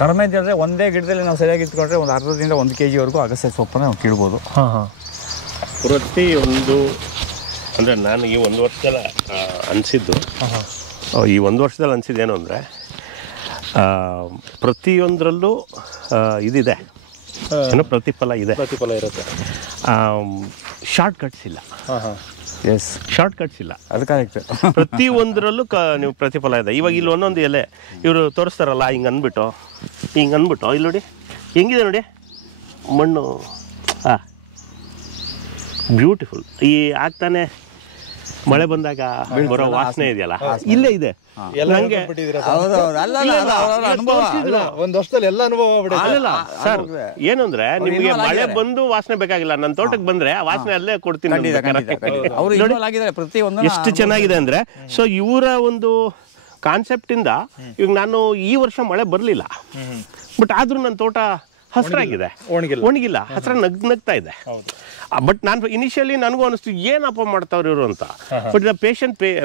ಕಡಿಮೆ ಅಂತ ಹೇಳಿದ್ರೆ ಒಂದೇ ಗಿಡದಲ್ಲಿ ನಾವು ಸರಿಯಾಗಿ ಇಟ್ಕೊಂಡ್ರೆ ಒಂದು ಅರ್ಧದಿಂದ 1 kg ವರೆಗೂ ಅಗಸೆ ಸೊಪ್ಪನ್ನ ನಾವು ಕೀಳ್ಬೋದು. ಪ್ರತಿಯೊಂದು ಅಂದರೆ ನಾನು ಈ 1 ವರ್ಷದಲ್ಲಿ ಅನಿಸಿದ್ದು, ಈ 1 ವರ್ಷದಲ್ಲಿ ಅನಿಸಿದ್ದೇನು ಅಂದರೆ ಪ್ರತಿಯೊಂದರಲ್ಲೂ ಇದಿದೆ, ಏನೋ ಪ್ರತಿಫಲ ಇರುತ್ತೆ. ಶಾರ್ಟ್ ಕಟ್ಸ್ ಇಲ್ಲ. ಶಾರ್ಟ್ ಕಟ್ಸ್ ಇಲ್ಲ, ಅದು ಕರೆಕ್ಟ್. ಪ್ರತಿಯೊಂದರಲ್ಲೂ ನೀವು ಪ್ರತಿಫಲ ಇದೆ. ಇವಾಗ ಇಲ್ಲಿ ಒಂದೊಂದು ಎಲೆ ಇವರು ತೋರಿಸ್ತಾರಲ್ಲ, ಹಿಂಗೆ ಅಂದ್ಬಿಟ್ಟು ಇಲ್ಲಿ ನೋಡಿ ಹೆಂಗಿದೆ ನೋಡಿ ಮಣ್ಣು. ಬ್ಯೂಟಿಫುಲ್. ಈ ಆಗ್ತಾನೆ ಮಳೆ ಬಂದಾಗ ಬರೋ ವಾಸನೆ ಇದೆಯಲ್ಲ, ಇಲ್ಲೇ ಇದೆ. ಅಲ್ಲ ಸರ್, ಏನಂದ್ರೆ ನಿಮಗೆ ಮಳೆ ಬಂದು ವಾಸನೆ ಬೇಕಾಗಿಲ್ಲ, ನನ್ನ ತೋಟಕ್ಕೆ ಬಂದ್ರೆ ಆ ವಾಸನೆ ಅಲ್ಲೇ ಕೊಡ್ತೀನಿ. ಎಷ್ಟು ಚೆನ್ನಾಗಿದೆ ಅಂದ್ರೆ, ಸೊ ಇವರ ಒಂದು ಕಾನ್ಸೆಪ್ಟ್ ಇಂದ ಈಗ ನಾನು ಈ ವರ್ಷ ಮಳೆ ಬರ್ಲಿಲ್ಲ, ಬಟ್ ಆದ್ರೂ ನನ್ನ ತೋಟ ಹಸಿರಾಗಿದೆ, ಒಣಗಿಲ್ಲ, ಹಸಿರ ನಗ್ತಾ ಇದೆ. ಬಟ್ ನಾನು ಇನಿಷಿಯಲಿ ನನಗೂ ಅನಿಸ್ತು ಏನಪ್ಪ ಮಾಡ್ತಾವ್ರು ಇವರು ಅಂತ. But the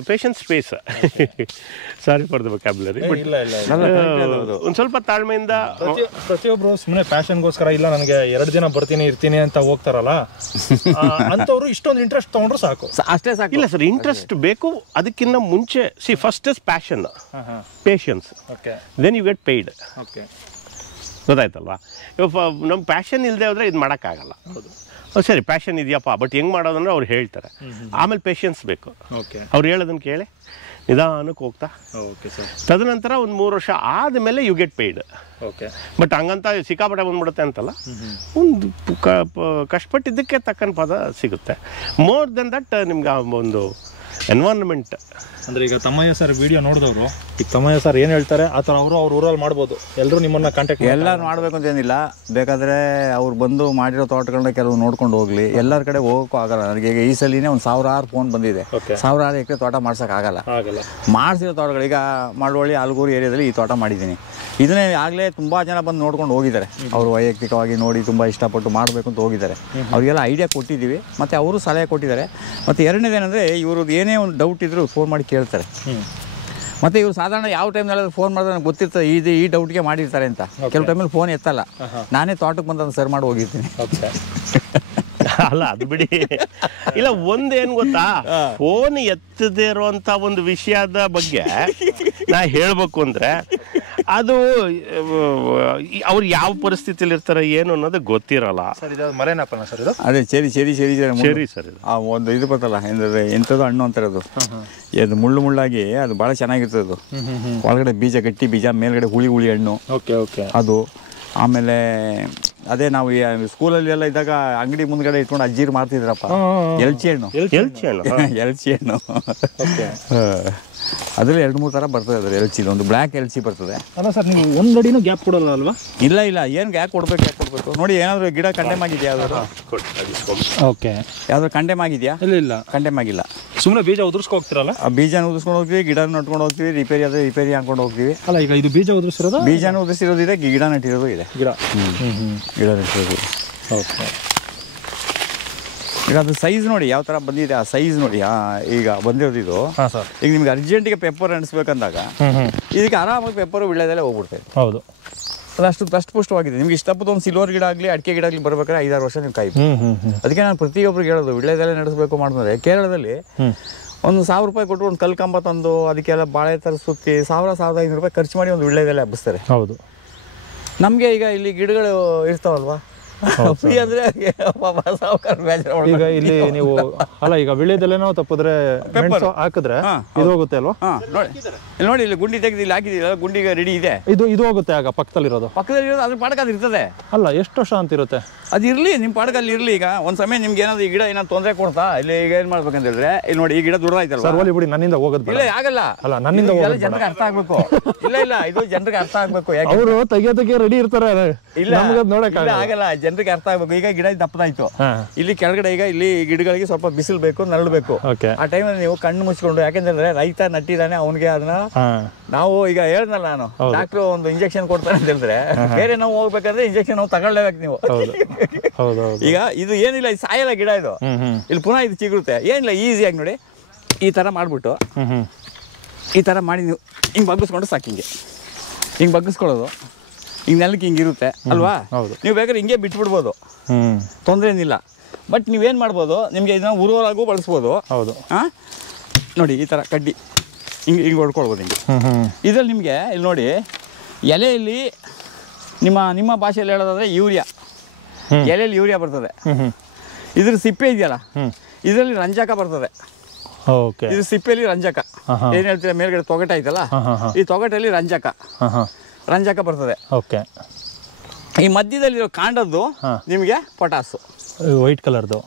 patience space, sorry for the vocabulary, but ಒಂದು ಸ್ವಲ್ಪ ತಾಳ್ಮೆಯಿಂದ ಪ್ರತಿಯೊಬ್ಬರು ಸುಮ್ಮನೆ ಪ್ಯಾಷನ್ಗೋಸ್ಕರ ಇಲ್ಲ ನನಗೆ 2 ದಿನ ಇರ್ತೀನಿ ಅಂತ ಹೋಗ್ತಾರಲ್ಲ, ಅಂತವ್ರು ಇಷ್ಟೊಂದು ಇಂಟ್ರೆಸ್ಟ್ ತಗೊಂಡ್ರು ಸಾಕು, ಅಷ್ಟೇ ಸಾಕು. ಇಲ್ಲ ಸರ್, ಇಂಟ್ರೆಸ್ಟ್ ಬೇಕು. ಅದಕ್ಕಿಂತ ಮುಂಚೆ first is passion, patience, then you get paid. ಗೊತ್ತಾಯ್ತಲ್ವಾ? ಇವಾಗ ನಮ್ಮ ಪ್ಯಾಷನ್ ಇಲ್ಲದೆ ಹೋದ್ರೆ ಇದು ಮಾಡೋಕ್ಕಾಗಲ್ಲ. ಸರಿ, ಪ್ಯಾಷನ್ ಇದೆಯಪ್ಪ, ಬಟ್ ಹೆಂಗೆ ಮಾಡೋದಂದ್ರೆ ಅವ್ರು ಹೇಳ್ತಾರೆ. ಆಮೇಲೆ ಪೇಷನ್ಸ್ ಬೇಕು. ಅವ್ರು ಹೇಳೋದನ್ನು ಕೇಳಿ ನಿಧಾನಕ್ಕೆ ಹೋಗ್ತಾ, ತದನಂತರ ಒಂದು 3 ವರ್ಷ ಆದಮೇಲೆ ಯು ಗೆಟ್ ಪೇಯ್ಡ್. ಬಟ್ ಹಂಗಂತ ಸಿಕ್ಕಾಪಟ್ಟೆ ಬಂದ್ಬಿಡುತ್ತೆ ಅಂತಲ್ಲ, ಒಂದು ಕಷ್ಟಪಟ್ಟಿದ್ದಕ್ಕೆ ತಕ್ಕನ ಪದ ಸಿಗುತ್ತೆ. ಮೋರ್ ದೆನ್ ದಟ್ ನಿಮ್ಗೆ ಒಂದು ಎನ್ವೈರನ್ಮೆಂಟ್. ಅಂದರೆ ಈಗ ತಮ್ಮಯ್ಯ ಸರ್ ವಿಡಿಯೋ ನೋಡಿದವರು, ಈಗ ತಮ್ಮಯ್ಯ ಸರ್ ಏನು ಹೇಳ್ತಾರೆ ಆ ಥರ ಅವರು ಅವ್ರ ಊರಲ್ಲಿ ಮಾಡ್ಬೋದು. ಎಲ್ಲರೂ ನಿಮ್ಮನ್ನ ಕಾಂಟ್ಯಾಕ್ಟ್ ಎಲ್ಲರೂ ಮಾಡಬೇಕು ಅಂತೇನಿಲ್ಲ. ಬೇಕಾದರೆ ಅವ್ರು ಬಂದು ಮಾಡಿರೋ ತೋಟಗಳನ್ನ ಕೆಲವು ನೋಡ್ಕೊಂಡು ಹೋಗ್ಲಿ. ಎಲ್ಲರ ಕಡೆ ಹೋಗೋಕ್ಕೂ ಆಗಲ್ಲ. ನನಗೆ ಈಗ ಈ ಸಲಿನೇ ಒಂದು 1000 ಫೋನ್ ಬಂದಿದೆ. 1000 ಎಕರೆ ತೋಟ ಮಾಡ್ಸೋಕ್ಕಾಗಲ್ಲ. ಮಾಡಿಸಿರೋ ತೋಟಗಳು ಈಗ ಮಳವಳ್ಳಿ, ಆಲೂಗೂರು ಏರಿಯಾದಲ್ಲಿ ಈ ತೋಟ ಮಾಡಿದ್ದೀನಿ. ಇದನ್ನೇ ಆಗಲೇ ತುಂಬ ಜನ ಬಂದು ನೋಡ್ಕೊಂಡು ಹೋಗಿದ್ದಾರೆ. ಅವರು ವೈಯಕ್ತಿಕವಾಗಿ ನೋಡಿ ತುಂಬ ಇಷ್ಟಪಟ್ಟು ಮಾಡಬೇಕು ಅಂತ ಹೋಗಿದ್ದಾರೆ. ಅವರಿಗೆಲ್ಲ ಐಡಿಯಾ ಕೊಟ್ಟಿದ್ದೀವಿ, ಮತ್ತು ಅವರು ಸಲಹೆ ಕೊಟ್ಟಿದ್ದಾರೆ. ಮತ್ತು ಎರಡನೇದೇನೆಂದರೆ ಇವ್ರದ್ದು ಏನೇ ಒಂದು ಡೌಟ್ ಇದ್ದರೂ ಫೋನ್ ಮಾಡಿ ಕೇಳ್ತಾರೆ. ಮತ್ತು ಇವರು ಸಾಧಾರಣ ಯಾವ ಟೈಮ್ನಲ್ಲಿ ಫೋನ್ ಮಾಡಿದ್ರೆ ನನಗೆ ಗೊತ್ತಿರ್ತದೆ ಈ ಡೌಟ್ಗೆ ಮಾಡಿರ್ತಾರೆ ಅಂತ. ಕೆಲವು ಟೈಮಲ್ಲಿ ಫೋನ್ ಎತ್ತಲ್ಲ, ನಾನೇ ತೋಟಕ್ಕೆ ಬಂದು ಅದನ್ನು ಸರ್ ಮಾಡಿ ಹೋಗಿರ್ತೀನಿ. ಅಲ್ಲ, ಅದು ಬಿಡಿ. ಇಲ್ಲ, ಒಂದೇನು ಗೊತ್ತಾ, ಫೋನ್ ಎತ್ತದೇ ಇರುವಂತ ಒಂದು ವಿಷಯದ ಬಗ್ಗೆ ನಾ ಹೇಳ್ಬೇಕು ಅಂದ್ರೆ, ಅದು ಅವ್ರು ಯಾವ ಪರಿಸ್ಥಿತಿಯಲ್ಲಿ ಇರ್ತಾರೆ ಏನು ಅನ್ನೋದು ಗೊತ್ತಿರಲ್ಲ. ಅದೇ ಚೆರಿ ಸರ್, ಒಂದು ಇದು ಬರ್ತಲ್ಲ, ಎಂಥದ್ದು ಹಣ್ಣು ಅಂತಾರೆ, ಅದು ಮುಳ್ಳಾಗಿ ಅದು ಭಾಳ ಚೆನ್ನಾಗಿರ್ತದೆ. ಅದು ಒಳಗಡೆ ಬೀಜ, ಗಟ್ಟಿ ಬೀಜ, ಮೇಲ್ಗಡೆ ಹುಳಿ ಹಣ್ಣು ಅದು. ಆಮೇಲೆ ಅದೇ ನಾವು ಸ್ಕೂಲಲ್ಲಿ ಎಲ್ಲ ಇದ್ದಾಗ ಅಂಗಡಿ ಮುಂದ್ಗಡೆ ಇಟ್ಕೊಂಡು ಅಜ್ಜಿರು ಮಾಡ್ತಿದ್ರಪ್ಪ, ಎಲ್ಚಿ ಹಣ್ಣು. ಅದ್ರಲ್ಲಿ 2-3 ಥರ ಬರ್ತದೆ. ಅದ್ರ ಎಲ್ಚಿ, ಒಂದು ಬ್ಲ್ಯಾಕ್ ಎಲ್ಚಿ ಬರ್ತದೆ. ಅಲ್ಲ ಸರ್, ನೀವು ಒಂದು ಅಡಿನೂ ಗ್ಯಾಪ್ ಕೊಡಲ್ಲ ಅಲ್ವಾ? ಇಲ್ಲ, ಏನು ಗ್ಯಾಪ್ ಕೊಡ್ಬೇಕು ನೋಡಿ. ಏನಾದರೂ ಗಿಡ ಕಂಡೆಮ್ ಆಗಿದೆಯಾ? ಯಾವ್ದಾದ್ರು ಕಂಡೆಮ್ ಆಗಿದೆಯಾ? ಇಲ್ಲ, ಕಂಡೆಮ್ ಆಗಿಲ್ಲ. ಸುಮ್ಮನೆ ಬೀಜ ಉದುರ್ಸ್ಕೊ ಹೋಗ್ತಿರಲ್ಲ? ಬೀಜನ ಉದುರ್ಸ್ಕೊಂಡು ಹೋಗ್ತೀವಿ, ಗಿಡ ನಟ್ಕೊಂಡು ಹೋಗ್ತೀವಿ, ರಿಪೇರಿ ಆದರೆ ರಿಪೇರಿ ಹಾಕೊಂಡು ಹೋಗ್ತೀವಿ. ಅಲ್ಲ, ಈಗ ಇದು ಬೀಜ ಉದುರಿಸಿರೋದು? ಬೀಜನ ಉದುರಿಸಿರೋದು ಇದೆ, ಗಿಡ ನಟ್ಟಿರೋದು ಇದೆ. ಗಿಡ ನಟ್ಟಿರೋದು. ಓಕೆ. ಈಗ ಅದು ಸೈಜ್ ನೋಡಿ ಯಾವ ಥರ ಬಂದಿದೆ, ಆ ಸೈಜ್ ನೋಡಿ. ಈಗ ಬಂದಿರೋದು ಇದು. ಈಗ ನಿಮ್ಗೆ ಅರ್ಜೆಂಟಿಗೆ ಪೆಪ್ಪರ್ ಅನಿಸ್ಬೇಕಂದಾಗ ಇದಕ್ಕೆ ಆರಾಮಾಗಿ ಪೆಪ್ಪರು ವಿಳ್ಯದಲ್ಲೇ ಹೋಗ್ಬಿಡ್ತೇವೆ. ಹೌದು. ಅಷ್ಟು ಪುಷ್ಟವಾಗಿದೆ. ನಿಮ್ಗೆ ಇಷ್ಟಪಟ್ಟು ಒಂದು ಸಿಲ್ವರ್ ಗಿಡ ಆಗಲಿ ಅಡಿಕೆ ಗಿಡ ಆಗಲಿ ಬರ್ಬೇಕಾದ್ರೆ 5-6 ವರ್ಷ ನೀವು ಕಾಯ್ಬೇಕು. ಅದಕ್ಕೆ ನಾನು ಪ್ರತಿಯೊಬ್ಬರಿಗೆ ಹೇಳೋದು ವಿಳ್ಯದೆಲೆ ನಡೆಸಬೇಕು ಮಾಡಿದ್ರೆ ಕೇರಳದಲ್ಲಿ ಒಂದು 1,000 ರೂಪಾಯಿ ಕೊಟ್ಟು ಒಂದು ಕಲ್ಕಂಬ ತಂದು ಅದಕ್ಕೆಲ್ಲ ಬಾಳೆ ಥರ ಸುತ್ತಿ 1,000-1,500 ರೂಪಾಯಿ ಖರ್ಚು ಮಾಡಿ ಒಂದು ವಿಳ್ಯದೆಲೆ ಹಬ್ಬಿಸ್ತಾರೆ. ಹೌದು. ನಮಗೆ ಈಗ ಇಲ್ಲಿ ಗಿಡಗಳು ಇರ್ತಾವಲ್ವಾ, ಫ್ರೀ ಅಂದ್ರೆ ಈಗ ಇಲ್ಲಿ ನೀವು ಅಲ್ಲ ಈಗ ವಿಳ್ಯದೆಲೆನೋ ತಪ್ಪಿದ್ರೆ ಮೆಣಸು ಹಾಕಿದ್ರೆ ಇದು ಹೋಗುತ್ತೆ ಅಲ್ವಾ? ನೋಡಿ ಇಲ್ಲಿ ಗುಂಡಿ ತೆಗೆದು ಇಲ್ಲಿ ಹಾಕಿದಿಲ್ಲ, ಗುಂಡಿಗೆ ರೆಡಿ ಇದೆ. ಇದು ಹೋಗುತ್ತೆ ಆಗ ಪಕ್ಕದಲ್ಲಿರೋದು ಅದ್ರ ಪಾಡಕ ಅದು ಇರ್ತದೆ. ಅಲ್ಲ ಎಷ್ಟು ವರ್ಷ ಅಂತ ಇರುತ್ತೆ ಅದು ಇರ್ಲಿ, ನಿಮ್ಮ ಪಾಡಕಲ್ಲಿ ಇರ್ಲಿ. ಈಗ ಒಂದ್ ಸಮಯ ನಿಮ್ಗೆ ಏನಾದ್ರು ಈ ಗಿಡ ಏನಾದ್ರು ತೊಂದರೆ ಕೊಡ್ತಾ ಇಲ್ಲಿ ಈಗ ಏನ್ ಮಾಡ್ಬೇಕಂತ ಹೇಳಿದ್ರೆ ಇಲ್ಲಿ ನೋಡಿ ಈ ಗಿಡ ದೂರವಾಯ್ತಲ್ಲ ಸರ್, ಬಿಡಿ ನನ್ನಿಂದ ಹೋಗೋದು ಇಲ್ಲ ಆಗಲ್ಲ. ಅಲ್ಲ ನನ್ನಿಂದ ಜನರಿಗೆ ಅರ್ಥ ಆಗ್ಬೇಕು. ಇಲ್ಲ ಇದು ಜನರಿಗೆ ಅರ್ಥ ಆಗ್ಬೇಕು. ಅವರು ತೆಗಿಯೋದಕ್ಕೆ ರೆಡಿ ಇರ್ತಾರೆ. ಇಲ್ಲ ನೋಡಕ್ ಆಗಲ್ಲ, ಜನರಿಗೆ ಅರ್ಥ ಆಗ್ಬೇಕು. ಈಗ ಗಿಡ ದಪ್ಪದಾಯ್ತು, ಇಲ್ಲಿ ಕೆಳಗಡೆ ಈಗ ಇಲ್ಲಿ ಗಿಡಗಳಿಗೆ ಸ್ವಲ್ಪ ಬಿಸಿಲು ಬೇಕು, ನರಳಬೇಕು. ಆ ಟೈಮಲ್ಲಿ ನೀವು ಕಣ್ಣು ಮುಚ್ಕೊಂಡು, ಯಾಕೆಂದ್ರೆ ರೈತ ನಟ್ಟಿದಾನೆ ಅವನಿಗೆ ಅದನ್ನ ನಾವು ಈಗ ಹೇಳ್ದಲ್ಲ ನಾನು ಡಾಕ್ಟ್ರು ಒಂದು ಇಂಜೆಕ್ಷನ್ ಕೊಡ್ತಾರೆ ಅಂತ ಹೇಳಿದ್ರೆ ಬೇರೆ ನಾವು ಹೋಗ್ಬೇಕಂದ್ರೆ ಇಂಜೆಕ್ಷನ್ ನಾವು ತಗೊಳ್ಳೇಬೇಕು ನೀವು. ಈಗ ಇದು ಏನಿಲ್ಲ, ಇದು ಸಾಯಲ್ಲ ಗಿಡ ಇದು. ಇಲ್ಲಿ ಪುನಃ ಇದು ಚಿಗುರುತ್ತೆ. ಏನಿಲ್ಲ, ಈಸಿಯಾಗಿ ನೋಡಿ ಈ ತರ ಮಾಡ್ಬಿಟ್ಟು ಈ ತರ ಮಾಡಿ ನೀವು ಹಿಂಗ್ ಬಗ್ಗಿಸ್ಕೊಂಡು ಸಾಕು. ಹಿಂಗೆ ಬಗ್ಗಿಸ್ಕೊಳ್ಳೋದು, ಹಿಂಗೆ ನೆಲಕ್ಕೆ ಹಿಂಗಿರುತ್ತೆ ಅಲ್ವಾ? ನೀವು ಬೇಕಾದ್ರೆ ಹಿಂಗೆ ಬಿಟ್ಬಿಡ್ಬೋದು, ತೊಂದರೆ ಏನಿಲ್ಲ. ಬಟ್ ನೀವೇನು ಮಾಡ್ಬೋದು, ನಿಮಗೆ ಇದನ್ನ ಉರುವರಾಗೂ ಬಳಸ್ಬೋದು. ಹೌದು. ನೋಡಿ ಈ ಥರ ಕಡ್ಡಿ ಹಿಂಗೆ ಹೊಡ್ಕೊಳ್ಬೋದು ಹಿಂಗೆ. ಇದ್ರಲ್ಲಿ ನಿಮಗೆ ಇಲ್ಲಿ ನೋಡಿ ಎಲೆಯಲ್ಲಿ ನಿಮ್ಮ ಭಾಷೆಯಲ್ಲಿ ಹೇಳೋದಾದ್ರೆ ಯೂರಿಯಾ, ಎಲೆಯಲ್ಲಿ ಯೂರಿಯಾ ಬರ್ತದೆ. ಇದ್ರ ಸಿಪ್ಪೆ ಇದೆಯಲ್ಲ, ಇದರಲ್ಲಿ ರಂಜಕ ಬರ್ತದೆ. ಇದು ಸಿಪ್ಪೆಯಲ್ಲಿ ರಂಜಕ ಏನ್ ಹೇಳ್ತೀರಾ, ಮೇಲ್ಗಡೆ ತೊಗಟೆ ಐತಲ್ಲ, ಈ ತೊಗಟೆಯಲ್ಲಿ ರಂಜಕ ಬರ್ತದೆ. ಈ ಮಧ್ಯದಲ್ಲಿರೋ ಕಾಂಡದ್ದು ನಿಮಗೆ ಪೊಟಾಸು, ವೈಟ್ ಕಲರ್ದು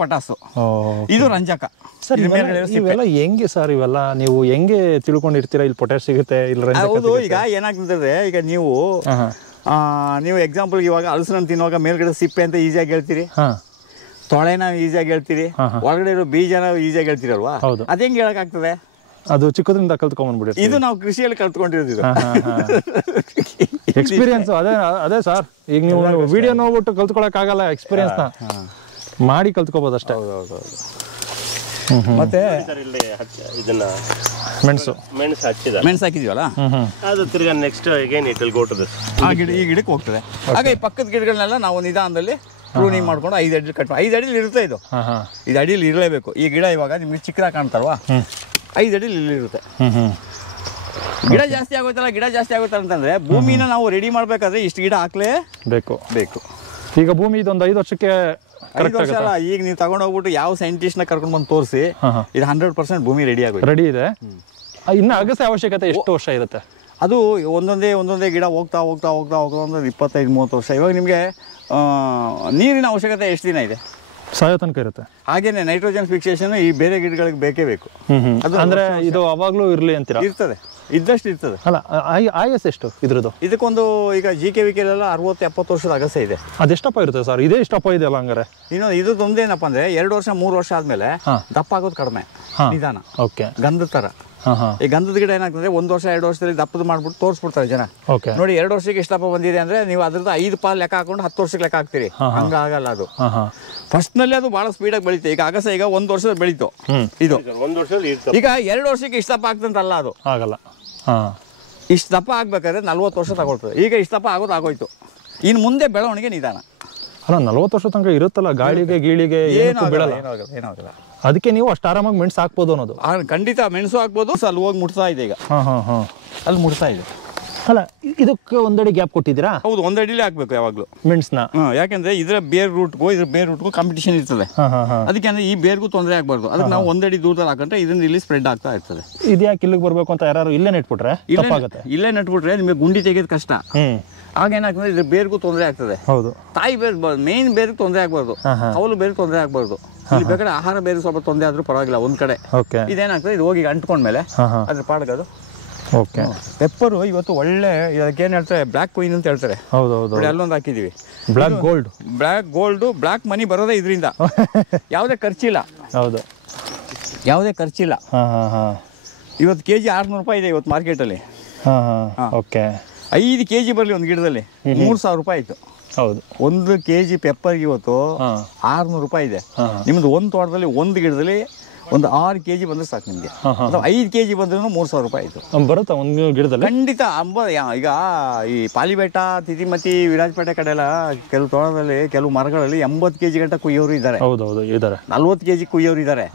ಪೊಟಾಸು, ಇದು ರಂಜಕ. ಸರ್ ಇವೆಲ್ಲ ಹೆಂಗೆ ಸರ್, ಇವೆಲ್ಲ ನೀವು ಹೆಂಗೆ ತಿಳ್ಕೊಂಡಿರ್ತೀರಾ ಇಲ್ಲಿ ಪೊಟ್ಯಾಶ್ ಸಿಗುತ್ತೆ ಇಲ್ಲಿ? ಹೌದು. ಈಗ ಏನಾಗ್ತದೆ, ಈಗ ನೀವು ಎಕ್ಸಾಂಪಲ್ ಇವಾಗ ಹಲಸಿನ ತಿನ್ನುವಾಗ ಮೇಲ್ಗಡೆ ಸಿಪ್ಪೆ ಅಂತ ಈಸಿಯಾಗಿ ಹೇಳ್ತೀರಿ, ತೊಳೆನ ಈಸಿಯಾಗಿ ಹೇಳ್ತೀರಿ, ಒಳಗಡೆ ಇರೋ ಬೀಜನ ಈಸಿಯಾಗಿ ಹೇಳ್ತೀರಲ್ವಾ? ಅದ್ ಹೆಂಗೆ ಹೇಳಕ್ಕಾಗ್ತದೆ? ಅದು ಚಿಕ್ಕದ್ರಿಂದ ಕಲ್ತ್ಕೊಂಡ್ಬಿಡಿ. ಇದು ನಾವು ಕೃಷಿಯಲ್ಲಿ ಕಲ್ತ್ಕೊಂಡಿರೋದು ಎಕ್ಸ್ಪೀರಿಯನ್ಸ್. ಅದೇ ಸರ್, ಈಗ ನೀವು ವಿಡಿಯೋ ನೋಡ್ಬಿಟ್ಟು ಕಲ್ತ್ಕೊಳಕ್ ಆಗಲ್ಲ, ಎಕ್ಸ್ಪೀರಿಯನ್ಸ್ ಮಾಡಿ ಕಲ್ತ್ಕೋಬಹುದು ಅಷ್ಟೇ. ಮತ್ತೆ ಇದನ್ನ ಮೆಣಸು ಹಾಕಿದೀವಲ್ಲ, ಅದು ತಿರ್ಗಾ ನೆಕ್ಸ್ಟ್ ಈ ಗಿಡಕ್ಕೆ ಹೋಗ್ತದೆ. ಆಗ ಈ ಪಕ್ಕದ ಗಿಡಗಳನ್ನೆಲ್ಲ ನಾವು ನಿಧಾನದಲ್ಲಿ ಪ್ರೂನಿಂಗ್ ಮಾಡ್ಕೊಂಡು 5 ಅಡಿ ಕಟ್ ಮಾಡಿ. 5 ಅಡಿಲಿ ಇರುತ್ತೆ ಇದು ಅಡಿಲಿ ಇರಲೇಬೇಕು. ಈ ಗಿಡ ಇವಾಗ ನಿಮ್ಗೆ ಚಿಕ್ಕದಾಗಿ ಕಾಣ್ತಾರಲ್ವಾ, 5 ಅಡಿಲಿ ಇಲ್ಲಿರುತ್ತೆ. ಗಿಡ ಜಾಸ್ತಿ ಆಗೋಯ್ತಲ್ಲ ಅಂತಂದ್ರೆ ಭೂಮಿನ ನಾವು ರೆಡಿ ಮಾಡ್ಬೇಕಾದ್ರೆ ಇಷ್ಟು ಗಿಡ ಹಾಕ್ಲೇಬೇಕು. ಈಗ ಭೂಮಿ ಇದೊಂದು 5 ವರ್ಷಕ್ಕೆ 5 ವರ್ಷ ಅಲ್ಲ, ಈಗ ನೀವು ತಗೊಂಡೋಗ್ಬಿಟ್ಟು ಯಾವ ಸೈಂಟಿಸ್ಟ್ ನ ಕರ್ಕೊಂಡು ಬಂದು ತೋರಿಸಿ ಇದು 100% ಭೂಮಿ ರೆಡಿ ಇದೆ. ಇನ್ನು ಅಗಸ ಅವಶ್ಯಕತೆ ಎಷ್ಟು ವರ್ಷ ಇರುತ್ತೆ? ಅದು ಒಂದೊಂದೇ ಗಿಡ ಹೋಗ್ತಾ ಒಂದು 25-30 ವರ್ಷ. ಇವಾಗ ನಿಮಗೆ ನೀರಿನ ಅವಶ್ಯಕತೆ ಎಷ್ಟು ದಿನ ಇದೆ? ಸಾಯೋ ತನಕ ಇರುತ್ತೆ. ಹಾಗೇನೆ ನೈಟ್ರೋಜನ್ ಫಿಕ್ಸೇಷನ್ ಈ ಬೇರೆ ಗಿಡಗಳಿಗೆ ಬೇಕೇ ಬೇಕು. ಅದು ಅಂದ್ರೆ ಇದು ಅವಾಗ್ಲೂ ಇರ್ಲಿ ಅಂತೀರಾ? ಇರ್ತದೆ, ಇದ್ದಷ್ಟು ಇರ್ತದೆ. ಅಲ್ಲ ಆಯಸ್ ಎಷ್ಟು ಇದ್ರದ್ದು? ಇದಕ್ಕೊಂದು ಈಗ GKVK 60-70 ವರ್ಷದ ಅಗಸೆ ಇದೆ. ಅದೆಷ್ಟಪ್ಪ ಇರುತ್ತೆ ಸರ್? ಇದೇ ಇಷ್ಟಪ್ಪ ಇದೆ ಅಲ್ಲ ಹಂಗಾರೆ? ಇದು ಒಂದೇನಪ್ಪ ಅಂದ್ರೆ 2 ವರ್ಷ 3 ವರ್ಷ ಆದ್ಮೇಲೆ ದಪ್ಪ ಆಗೋದು ಕಡಿಮೆ, ನಿಧಾನ. ಗಂಧದ ತರ. ಈ ಗಂಧದ ಗಿಡ ಏನಾಗ್ತದೆ 1 ವರ್ಷ 2 ವರ್ಷದಲ್ಲಿ ದಪ್ಪದ ಮಾಡ್ಬಿಟ್ಟು ತೋರಿಸ್ಬಿಡ್ತಾರೆ ಜನ. ನೋಡಿ 2 ವರ್ಷಕ್ಕೆ ಎಷ್ಟು ದಪ್ಪ ಬಂದಿದೆ ಅಂದ್ರೆ ನೀವು ಅದ್ರದ್ದು 5 ಪಾಲ್ ಲೆಕ್ಕ ಹಾಕೊಂಡು 10 ವರ್ಷಕ್ಕೆ ಲೆಕ್ಕ ಹಾಕ್ತೀರಿ. ಹಂಗಾಗಲ್ಲ ಅದು. ಫಸ್ಟ್ ನಲ್ಲಿ ಅದು ಬಹಳ ಸ್ಪೀಡಾಗಿ ಬೆಳೀತೆ. ಈಗ ಅಗಸ ಈಗ 1 ವರ್ಷದಲ್ಲಿ ಬೆಳೀತು, ಇದು 1 ವರ್ಷದಲ್ಲಿ ಈಗ 2 ವರ್ಷಕ್ಕೆ ಇಷ್ಟು ದಪ್ಪ ಆಗ್ತಂತಲ್ಲ, ಅದು ಆಗಲ್ಲ. ಇಷ್ಟು ದಪ್ಪ ಆಗ್ಬೇಕಾದ್ರೆ 40 ವರ್ಷ ತಗೊಳ್ತದೆ. ಈಗ ಇಷ್ಟು ದಪ್ಪ ಆಗೋಯ್ತು. ಇನ್ನು ಮುಂದೆ ಬೆಳವಣಿಗೆ ನಿಧಾನ. ಅಲ್ಲ 40 ವರ್ಷ ತನಕ ಇರುತ್ತಲ್ಲ, ಗಾಳಿಗೆ ಗೀಳಿಗೆ ಏನಾಗಲ್ಲ. ಅದಕ್ಕೆ ನೀವು ಅಷ್ಟು ಆರಾಮಾಗಿ ಮೆಣಸು ಹಾಕ್ಬೋದು ಅನ್ನೋದು. ಖಂಡಿತ ಮೆಣಸು ಹಾಕ್ಬೋದು. ಅಲ್ಲಿ ಹೋಗಿ ಮುಟ್ತಾ ಇದೆ, ಈಗ ಅಲ್ಲಿ ಮುಟ್ತಾ ಇದೆ. ಅಲ್ಲ ಇದಕ್ಕೆ 1 ಅಡಿ ಗ್ಯಾಪ್ ಕೊಟ್ಟಿದ್ದೀರಾ? ಹೌದು, 1 ಅಡಿಲೇ ಹಾಕ್ಬೇಕು ಯಾವಾಗ್ಲೂ ಮೆಣಸನ್ನ. ಯಾಕಂದ್ರೆ ಇದ್ರ ಬೇರ್ ರೂಟ್ಗೂ ಕಾಂಪಿಟೇಷನ್ ಇರ್ತದೆ. ಅದಕ್ಕೆ ಅಂದ್ರೆ ಈ ಬೇರ್ಗೂ ತೊಂದರೆ ಆಗ್ಬಾರ್ದು. ಅದಕ್ಕೆ ನಾವು 1 ಅಡಿ ದೂರದಲ್ಲಿ ಹಾಕೊಂಡ್ರೆ ಇದನ್ನ ಇಲ್ಲಿ ಸ್ಪ್ರೆಡ್ ಆಗ್ತಾ ಇರ್ತದೆ. ಇದ್ಯಾಕೆ ಇಲ್ಲಿಗೆ ಬರ್ಬೇಕು ಅಂತ ಯಾರು ಇಲ್ಲೇ ನೆಟ್ಬಿಟ್ರೆ ಇಲ್ಲೇ ನೆಟ್ಬಿಟ್ರೆ ನಿಮಗೆ ಗುಂಡಿ ತೆಗೆಯೋದು ಕಷ್ಟ. ಆಗೇನಾಗ್ತದೆ, ಇದ್ರ ಬೇರ್ಗೂ ತೊಂದರೆ ಆಗ್ತದೆ. ಹೌದು, ತಾಯಿ ಬೇರ್ ಮೇನ್ ಬೇರ್ಗೆ ತೊಂದರೆ ಆಗ್ಬಾರ್ದು, ಕೌಲು ಬೇರೆ ತೊಂದರೆ ಆಗ್ಬಾರ್ದು. ಇಲ್ಲಿ ಬೇಕಾದ್ರೆ ಆಹಾರ ಬೇರೆ ಸ್ವಲ್ಪ ತೊಂದರೆ ಆದ್ರೂ ಪರವಾಗಿಲ್ಲ ಒಂದ್ ಕಡೆ. ಇದೇನಾಗ್ತದೆ, ಇದು ಹೋಗಿ ಅಂಟ್ಕೊಂಡ್ಮೇಲೆ ಅದ್ರ ಪಾಡ್ಗದು. ಪೆಪ್ಪರು ಇವತ್ತು ಒಳ್ಳೆ, ಅದಕ್ಕೇನು ಹೇಳ್ತಾರೆ, ಬ್ಲಾಕ್ ಕ್ವೀನ್ ಅಂತ ಹೇಳ್ತಾರೆ. ಅಲ್ಲೊಂದು ಹಾಕಿದೀವಿ, ಬ್ಲಾಕ್ ಗೋಲ್ಡ್, ಬ್ಲಾಕ್ ಮನಿ ಬರೋದೇ ಇದರಿಂದ. ಯಾವುದೇ ಖರ್ಚಿಲ್ಲ. ಇವತ್ತು kg 600 ರೂಪಾಯಿ ಇದೆ ಇವತ್ತು ಮಾರ್ಕೆಟಲ್ಲಿ. 5 kg ಬರಲಿ ಒಂದು ಗಿಡದಲ್ಲಿ 3000 ರೂಪಾಯಿ ಆಯ್ತು. 1 kg ಪೆಪ್ಪರ್ಗೆ ಇವತ್ತು 600 ರೂಪಾಯಿ ಇದೆ. ನಿಮ್ದು ಒಂದು ತೋಟದಲ್ಲಿ 1 ಗಿಡದಲ್ಲಿ ಒಂದು 6 kg ಬಂದ್ರೆ ಸಾಕು ನಿಮಗೆ. ಅಥವಾ 5 kg ಬಂದ್ರೂ 3,000 ರೂಪಾಯಿ ಆಯಿತು. ಬರುತ್ತಾ ಒಂದು ಗಿಡದಲ್ಲಿ? ಖಂಡಿತ ಈಗ ಈ ಪಾಲಿಬೆಟ್ಟ, ತಿತಿಮತಿ, ವಿರಾಜಪೇಟೆ ಕಡೆ ಎಲ್ಲ ಕೆಲವು ತೋಟದಲ್ಲಿ ಕೆಲವು ಮರಗಳಲ್ಲಿ 80 kg ಗಂಟ ಕುಯ್ಯೋರು ಇದ್ದಾರೆ. ಹೌದೌದು ಇದ್ದಾರೆ. 40 kg ಕುಯ್ಯೋರು ಇದ್ದಾರೆ.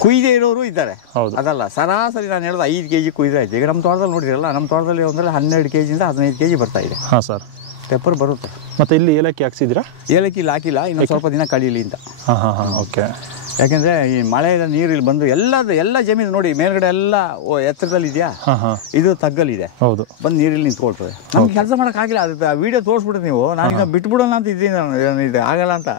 ಕುಯ್ದೇ ಇರೋರು ಇದ್ದಾರೆ. ಹೌದು. ಅದಲ್ಲ, ಸರಾಸರಿ ನಾನು ಹೇಳೋದು 5 kg ಕುಯ್ದ್ರೆ ಆಯ್ತು. ಈಗ ನಮ್ಮ ತೋಟದಲ್ಲಿ ನೋಡಿರಲ್ಲ, ನಮ್ಮ ತೋಟದಲ್ಲಿ ಒಂದರಲ್ಲಿ 12 kg ಇಂದ 15 kg ಬರ್ತಾ ಇದೆ. ಹಾಂ ಸರ್. ಪೆಪ್ಪರ್ ಬರುತ್ತೆ. ಮತ್ತೆ ಇಲ್ಲಿ ಏಲಕ್ಕಿ ಹಾಕ್ಸಿದ್ದೀರಾ? ಏಲಕ್ಕಿ ಇಲ್ಲಿ ಹಾಕಿಲ್ಲ, ಇನ್ನೊಂದು ಸ್ವಲ್ಪ ದಿನ ಕಳೀಲಿ ಅಂತ. ಓಕೆ. ಯಾಕೆಂದ್ರೆ ಈ ಮಳೆಯ ನೀರು ಇಲ್ಲಿ ಬಂದು ಎಲ್ಲ ಜಮೀನು ನೋಡಿ ಮೇಲ್ಗಡೆ ಎಲ್ಲ ಎತ್ತರದಲ್ಲಿ ಇದೆಯಾ, ಇದು ತಗ್ಗಲ್ಲಿದೆ. ಹೌದು. ಬಂದು ನೀರಲ್ಲಿ ನಿಂತ್ಕೊಳ್ತದೆ. ನಮ್ಗೆ ಕೆಲಸ ಮಾಡೋಕ್ಕಾಗಿಲ್ಲ. ಅದು ವಿಡಿಯೋ ತೋರಿಸ್ಬಿಟ್ಟು ನೀವು, ನಾನೀಗ ಬಿಟ್ಬಿಡೋಣ ಅಂತ ಇದ್ದೀನಿ, ಆಗಲ್ಲ ಅಂತ.